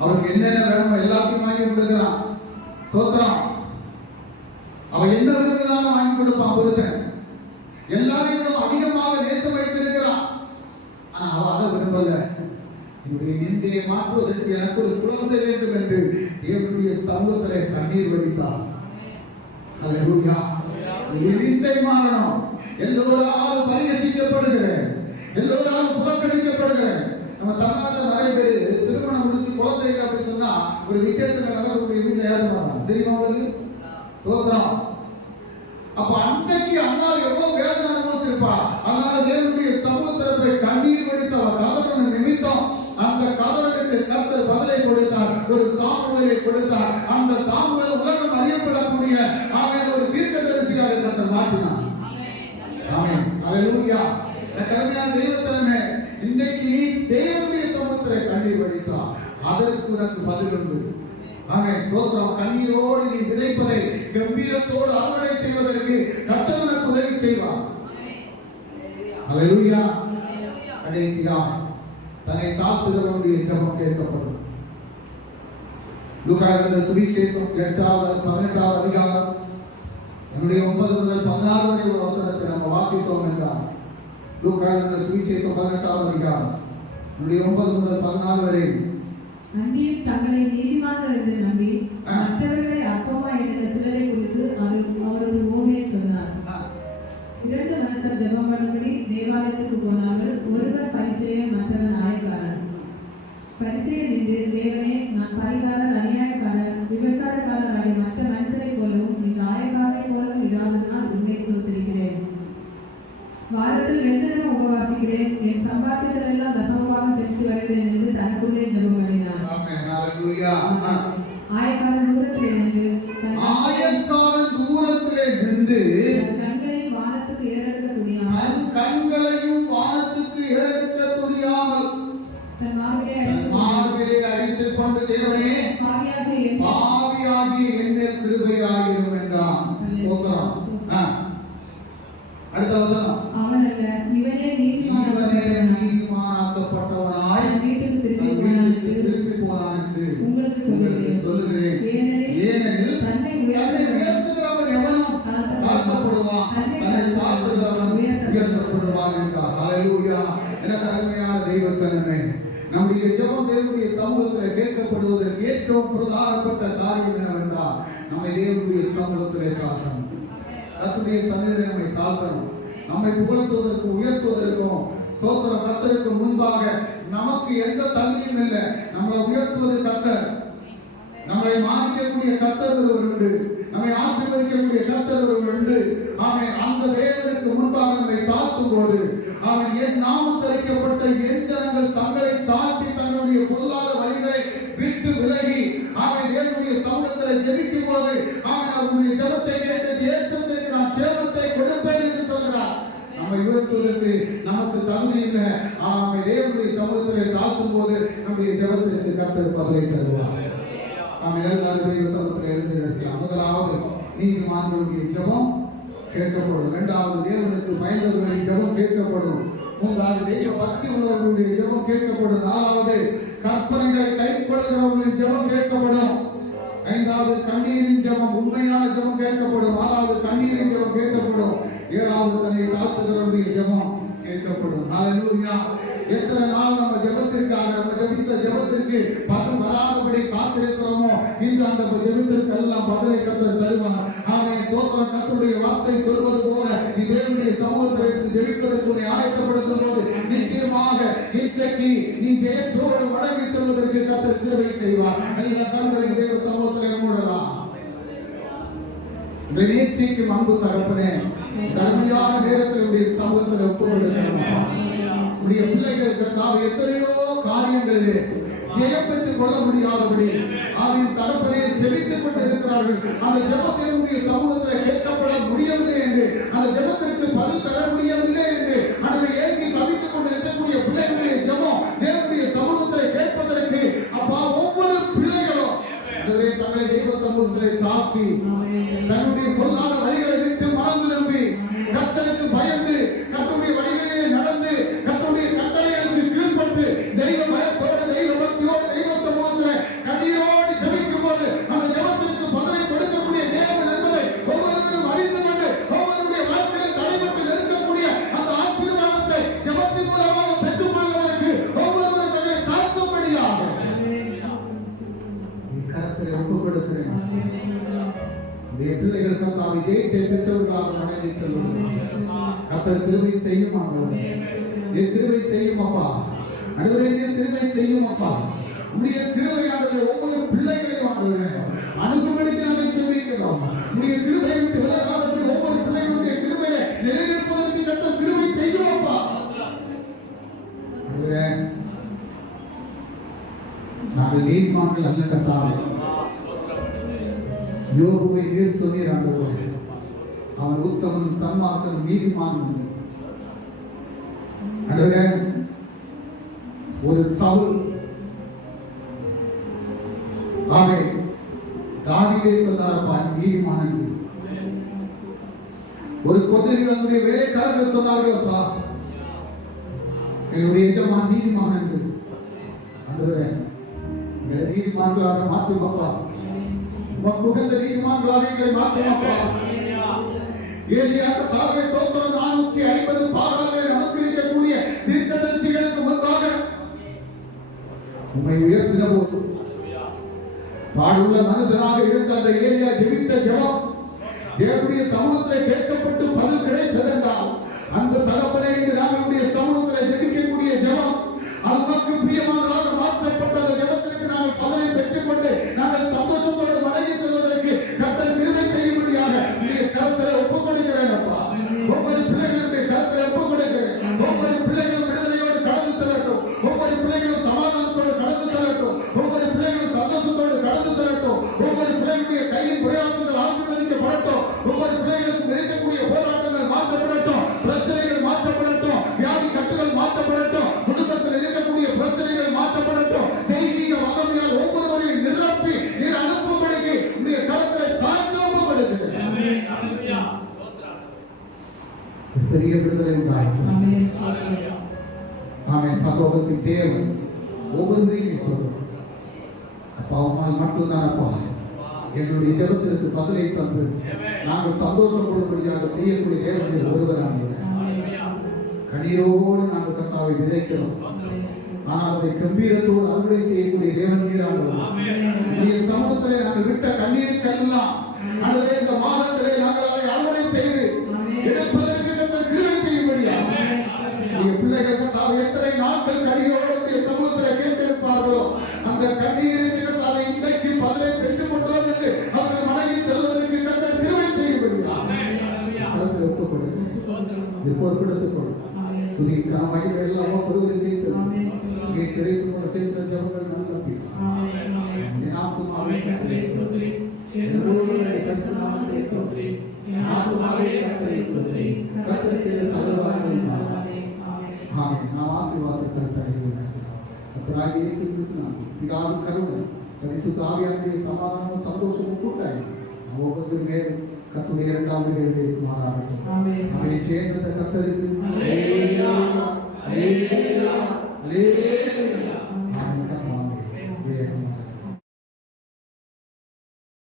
அவருக்கு என்னென்ன வேணுமோ எல்லாத்தையும் வாங்கி கொடுக்கிறான். சோத்திரம். அவன் என்ன விரும்பினாலும் வாங்கி கொடுப்பான் புருஷன். எல்லாரையும் அதிகமாக நேசம் வைத்திருக்கிறான். ஆனா அவ அதை விரும்பல. என்னுடைய நிந்தையை மாற்றுவதற்கு எனக்கு ஒரு குழந்தை வேண்டும் என்று தேவனுடைய சமூகத்திலே கண்ணீர் வடித்தார். ஹல்லேலூயா. நிந்தை மாறணும். எல்லோராலும் பரிகசிக்கப்படுகிறேன், எல்லோராலும் புறக்கணிக்கப்படுகிறேன். நம்ம தமிழ்நாட்டில் நிறைய பேர் திருமணம் முடிஞ்சு குழந்தைங்க அப்படி சொன்னா ஒரு விசேஷங்கள் நடக்கக்கூடிய வீட்டில் ஏறுவாங்க, தெரியுமா உங்களுக்கு? சோத்ரம். அப்ப அன்னைக்கு அண்ணால் எவ்வளவு வேதனை அனுபவிச்சிருப்பா. அதனால தேவனுடைய சமூகத்தில் போய் கண்ணீர் வடித்த கதறன நிமித்தம் அந்த கதறனுக்கு கர்த்தர் பதிலை கொடுத்தார், ஒரு சாமுவேலை கொடுத்தார். அந்த சாமுவேல் உலகம் அறியப்படக்கூடிய அவன் ஒரு தீர்க்கதரிசியாக கர்த்தர் மாற்றினார். ஆமென். ஹல்லேலூயா. அருமையான தேவசனமே, இன்றைக்கு நீ தேவனுடைய சமூகத்திலே கண்ணீர் வடித்தார், அதற்கு உனக்கு பதில் உண்டு. ஆமென். ஸ்தோத்திரம். கண்ணீரோடு நீ விதைப்பதை கம்பீரத்தோடு அறுவடை செய்வதற்கு கர்த்தர் உனக்கு உதவி செய்வார். ஹல்லேலூயா. கடைசியா தன்னை தாழ்த்துகிறவனுடைய ஜெபம் கேட்கப்படும். லூக்கா எழுதின சுவிசேஷம் 8-18 அதிகாரம் என்னுடைய 9 முதல் 16 வரை உள்ள வசனத்தை நம்ம வாசித்தோம் என்றால், லூக்கா எழுதின சுவிசேஷம் 18 அதிகாரம் என்னுடைய 9 முதல் 14 வரை, அன்றியும் தங்களை நீதிமான்கள் என்று நம்பி மற்றவர்களை அப்பமா என்ற சிலரை குறித்து அவர் ஒரு ஓமையை சொன்னார். 2 மனுஷர் ஜெபம் பண்ணும்படி தேவாலயத்துக்கு போனார்கள். ஒருவர் பரிசேயன், மற்றவர் ஆயக்காரன். பரிசேயன் நின்று, தேவனே, நான் பரிகாரர், அநியாயக்காரர், விபச்சாரக்காரர் ஆகிய மற்ற மனுஷரை போலவும் இந்த ஆயக்காரரை போலவும் இராதனால் உண்மை சோதரிக்கிறேன். வாரத்தில் 2 தரம் உபவாசிக்கிறேன். என் சம்பாத்தியத்தில் எல்லாம் தசமபாகம் செலுத்தி வருகிறேன் என்று தனக்குள்ளே ஜெபம் பண்ணினார். ஆமென். ஹல்லேலூயா. ஆயக்காரன் தூரத்திலே நின்று கண்களையும் வானத்துக்கு ஏறெடுக்க துணியாமல் தன் மார்பிலே அடித்துக் கொண்டு, தேவனே, பாவியாகிய என்னில் கிருபையாயிரும் என்றான். ஸ்தோத்திரம். அடுத்த வசனம், அவனல்ல இவனே நீதிமானாக்கப்பட்டவனாய் வீட்டுக்கு திரும்பி போனான் என்று உங்களுக்கு சொல்லுகிறேன். ஏனெனில் தன்னை உயர்த்துகிறவன் எவனும் தாழ்த்தப்படுவான், தன்னை தாழ்த்துகிறவன் உயர்த்தப்படுவான் என்றார். ஹல்லேலூயா. எனக்கு அருமையான தெய்வ ஜனமே, நம்முடைய ஜெபம் தேவனுடைய சமூகத்தில் கேட்கப்படுவதற்கு ഏറ്റവും பிரதானப்பட்ட காரியம் என்னவென்றால், நம்மை தேவனுடைய சமூகத்திலே தாழ்த்தணும். கர்த்தருடைய சந்நிதியிலே நம்மை தாழ்த்தணும். நம்மை புகழ்த்துவதற்கு உயர்த்துவதற்கும் ஸ்தோத்திரம் கர்த்தருக்கு முன்பாக நமக்கு எந்த தகுதியும் இல்லை. நம்மளை உயர்த்துவது கர்த்தர், நம்மை மாற்றக்கூடிய கர்த்தர் ஒருவர் உண்டு, நம்மை ஆசீர்வதிக்கக்கூடிய கர்த்தர் ஒருவர் உண்டு. ஆமென். அந்த தேவனுக்கு முன்பாக நம்மை தாழ்த்தும் போது, அவன் என் நாமம் தரிக்கப்பட்ட என் ஜனங்கள் தங்களை தாழ்த்தி தங்களுடைய பொல்லாத வழிகளை விட்டு விலகி அவன் தேவனுடைய சமூகத்தில் ஜெபிக்கும் போது, அவன் அவருடைய ஜெபத்தை கேட்டு தேசத்திற்கு நான் சேமத்தை கொடுப்பேன் என்று சொல்கிறார். நம்மை உயர்த்துவதற்கு நமக்கு தகுதி இல்லை. நம்மை தேவனுடைய சமூகத்திலே தாழ்த்தும் போது நம்முடைய ஜெபத்திற்கு கர்த்தர் பதிலை தருவார். நாம் எல்லாரும் தேவ சமூகத்தில் எழுந்திருக்கலாம். முதலாவது, நீதிமான்களுடைய ஜெபம் கேட்கப்படும். 2வது, தேவனுக்கு பயந்தவர்களுடைய ஜெபம் கேட்கப்படும். 3வது, தெய்வ பக்தி உள்ளவர்களுடைய ஜெபம் கேட்கப்படும். 4வது, கற்பனைகளை கைக்கொள்கிறவர்களுடைய ஜெபம் கேட்கப்படும். 5வது, கண்ணீரின் ஜெபம், உண்மையான ஜெபம் கேட்கப்படும். 6வது, கண்ணீரின் ஜெபம் கேட்கப்படும். 7வது, தன்னை தாழ்த்துகிறவருடைய ஜெபம் கேட்கப்படும். ஹல்லேலூயா. எத்தனை நாள் நம்ம ஜெபத்திற்காக, நம்ம ஜெபித்த ஜெபத்திற்கு பதில் வராதபடி காத்திருக்கிறோமோ, இன்று அந்த ஜெபத்திற்கு எல்லாம் பதிலை கர்த்தர் தருவார். ஆமென். ஸ்தோத்திரம். கர்த்தருடைய வார்த்தை சொல்வது போல, நீ தேவனுடைய சமூகத்திற்கு ஜெபிப்பதற்கு உன்னை ஆயத்தப்படுத்தும் போது நிச்சயமாக இன்றைக்கு நீ ஜெயத்தோடு வணங்கி செல்வதற்கு கர்த்தர் கிருபை செய்வார். எல்லா கண்களை தேவ சமூகத்தில் மூடலாம். நேசிக்கும் அன்பு தகப்பனே, தர்மையான நேரத்தில் உடைய சமூகத்தில் ஒப்புக்கொள்கிறோம். உடைய பிள்ளைகள் கர்த்தாவே எத்தனையோ காரியங்களிலே ஜெயம் பெற்றுக் கொள்ள முடியாதபடி அவரின் தகப்பனே ஜெபித்துக் கொண்டு இருக்கிறார்கள். அந்த ஜெபத்தை உடைய சமூகத்தில் கேட்கப்பட முடியவில்லை என்று, அந்த ஜெபத்திற்கு பதில் தர முடியவில்லை என்று அதை ஏங்கி தவித்துக் கொண்டு இருக்கக்கூடிய பிள்ளைகளுடைய ஜெபம் தேவனுடைய சமூகத்தில் கேட்பதற்கு அப்பா ஒவ்வொரு பிள்ளைகளும் அதுவே தங்களை தெய்வ சமூகத்திலே தாக்கி தன்னுடைய பொல்லாத வழிகளை விட்டு மறந்து நம்பி கர்த்தருக்கு பயந்து கர்த்தருடைய வழிகளிலே நடந்து கர்த்தருடைய கட்டளைகளுக்கு கீழ்ப்பட்டு தெய்வ பயத்தோடு தெய்வ பக்தியோடு தெய்வ சமூகத்திலே கண்ணீரோடு ஜெபிக்கும் போது அந்த ஜெபத்திற்கு பதிலை கொடுக்கக்கூடிய தேவன் என்பதை ஒவ்வொருவரும் அறிந்து கொண்டு ஒவ்வொருடைய வாழ்க்கையில் தடைபட்டு நிற்கக்கூடிய அந்த ஆசீர்வாதத்தை ஜெபத்தின் மூலமாக பெற்றுக் கொள்வதற்கு ஒவ்வொருவரும் தங்களை தாழ்த்தும்படியாக கர்த்தரை ஒப்புக் கொடுக்கிறேன். பிள்ளைகள் கர்த்தாவை ஜெயத்தை பெற்றவர்களாக வணங்கி செல்வார்கள். கர்த்தர் கிருபை செய்யும் ஆண்டவரே, நீர் கிருபை செய்யும் அப்பா. ஆண்டவரே, நீர் கிருபை செய்யும் அப்பா. உம்முடைய கிருபையானது ஒவ்வொரு பிள்ளைகளையும் ஆண்டவரே அனுபவப்படுத்தி நாங்கள் சொல்லிக்கிறோம். உம்முடைய கிருபையை விட்டு விலகாதபடி ஒவ்வொரு பிள்ளைகளுடைய கிருபையை நிலைநிற்பதற்கு கர்த்தர் கிருபை செய்யும் அப்பா. ஆண்டவரே, நாங்கள் நீதிமான்கள் அல்ல கர்த்தாவே. யோபுவை நீர் சொன்னீர் ஆண்டவரே, அவன் உத்தமன், சன்மார்க்கன், நீதிமான். ஆண்டவரே, ஒரு சவுல் ஆமென் தாவீதே சொன்னாரப்பா நீதிமான் என்று. ஒரு கொதிரிகளுடைய வேலைக்காரர்கள் சொன்னார்களப்பா என்னுடைய எஜமான் நீதிமான் என்று. ஆண்டவரே, எங்களை நீதிமான்களாக மாற்றுமப்பா, உமக்கு உகந்த நீதிமான்களாக எங்களை மாற்றுமப்பா. ஏலியாக தாவே சோத்திரம் 450 பாகால்களை நமஸ்கரிக்கக்கூடிய தீர்க்கதரிசிகளுக்கு முன்பாக உம்மை உயர்த்தின போது பாடுள்ள மனுஷனாக இருந்த அந்த ஏலியா ஜெபித்த ஜெபம் தேவனுடைய சமூகத்திலே கேட்கப்பட்டு பதில் கிடைத்ததென்றால் அந்த தகப்பனே இன்று நாங்களுடைய சமூகத்திலே ஜெபிக்கக்கூடிய ஜெபம் அல்லாஹ்வுக்கு பிரியமானதாக மாற்றப்பட்ட ஜெபத்திற்கு நாங்கள் பதிலை பெற்றுக்கொண்டு நாங்கள் சந்தோஷத்தோடு மடங்கி செல்வதற்கு கர்த்தர் கிருபை செய்யும்படியாக உங்களுடைய கரத்திலே ஒப்புக் கொடுக்கிறேன் அப்பா. ஒவ்வொரு பிள்ளைகளுடைய கரத்திலே ஒப்புக் கொடுக்கிறேன். ஒவ்வொரு பிள்ளைகளும் விடுதலையோடு கடந்து செல்லட்டும். ஒவ்வொரு பிள்ளைகளும் சமாதானத்தோடு கடந்து செல்லட்டும். ஒவ்வொரு பிள்ளைகளும் சந்தோஷத்தோடு கடந்து செல்லட்டும். ஒவ்வொரு பிள்ளைகளுடைய கையின் பிரயாசங்கள் ஆசீர்வதிக்கப்படட்டும். ஒவ்வொரு பிள்ளைகளுக்கும் இருக்கக்கூடிய போராட்டங்கள் மாற்றப்படட்டும். பிரச்சனைகள் மாற்றப்படட்டும். வியாதி கட்டுகள் மாற்றப்படட்டும். குடும்பத்தில் இருக்கக்கூடிய பிரச்சனைகள் மாற்றப்படட்டும். தெய்வீக வல்லமையால் ஒவ்வொருவரையும் நிரப்பி நீர் அனுப்பும்படிக்கு உடைய கரத்தை தாழ்ந்தோம் கொடுக்கிறேன். பெரிய விடுதலை உண்டாயிற்று. ஆமென். பரலோகத்தின் தேவன் ஒவ்வொன்றையும் இப்பொழுது அப்பா உம்மால் மட்டும்தான் அப்பா எங்களுடைய ஜெபத்திற்கு பதிலை தந்து நாங்கள் சந்தோஷம் கொள்ளும்படியாக செய்யக்கூடிய தேவன் ஒருவரான கண்ணீரோடு நாங்கள் கர்த்தாவை விதைக்கிறோம். ஆனால் அதை கம்பீரத்தோடு அறுவடை செய்யக்கூடிய தேவன் நீரானவர் சமூகத்திலே நாங்கள் விட்ட கண்ணீருக்கெல்லாம் அல்லது இந்த மாதத்திலே நாங்கள் அதை அறுவடை செய்து எடுப்பதற்கு கர்த்தர் கிருபை செய்யும்படியா பிள்ளைகள் கர்த்தாவை எத்தனை நாட்கள் கண்ணீரோடு சமூகத்திலே கேட்டிருப்பார்களோ அந்த கண்ணீருக்கு கர்த்தாவை இன்றைக்கு பதிலை பெற்றுக் கொண்டோம் என்று அவர்கள் மனைவி செல்வதற்கு கர்த்தர் கிருபை செய்யும்படியா அதற்கு ஒப்புக் கொடுங்க. பொறுப்பெடுத்துக் கொள்ளும் துதிக்க மகிமை எல்லாம் ஒருவருக்கே செல்லும். கேட்கிறே சுமந்த கேட்கிற ஜெபங்கள் நல்ல பிதா ஆத்துமாவே கர்த்தரை ஸ்தோத்திரி. என்னோடுடைய பரிசுத்தநாமத்தை ஸ்தோத்திரி. ஆத்துமாவே கர்த்தரை ஸ்தோத்திரி. கர்த்தர் செய்த சகல உபகாரங்களையும் ஆமென். நாம் ஆசீர்வாதத்தை கர்த்தரை கர்த்தராகிய இயேசு கிறிஸ்துவின் பிதாவின் கருணை பரிசுத்த ஆவியானவருடைய சமாதானமும் சந்தோஷமும் கூட்டாய் நாம் ஒவ்வொருவரும் மேலும் கர்த்தருடைய இரண்டாவது வேலையை மாறாகட்டும். ஆமென். சேர்ந்த கர்த்தருக்கு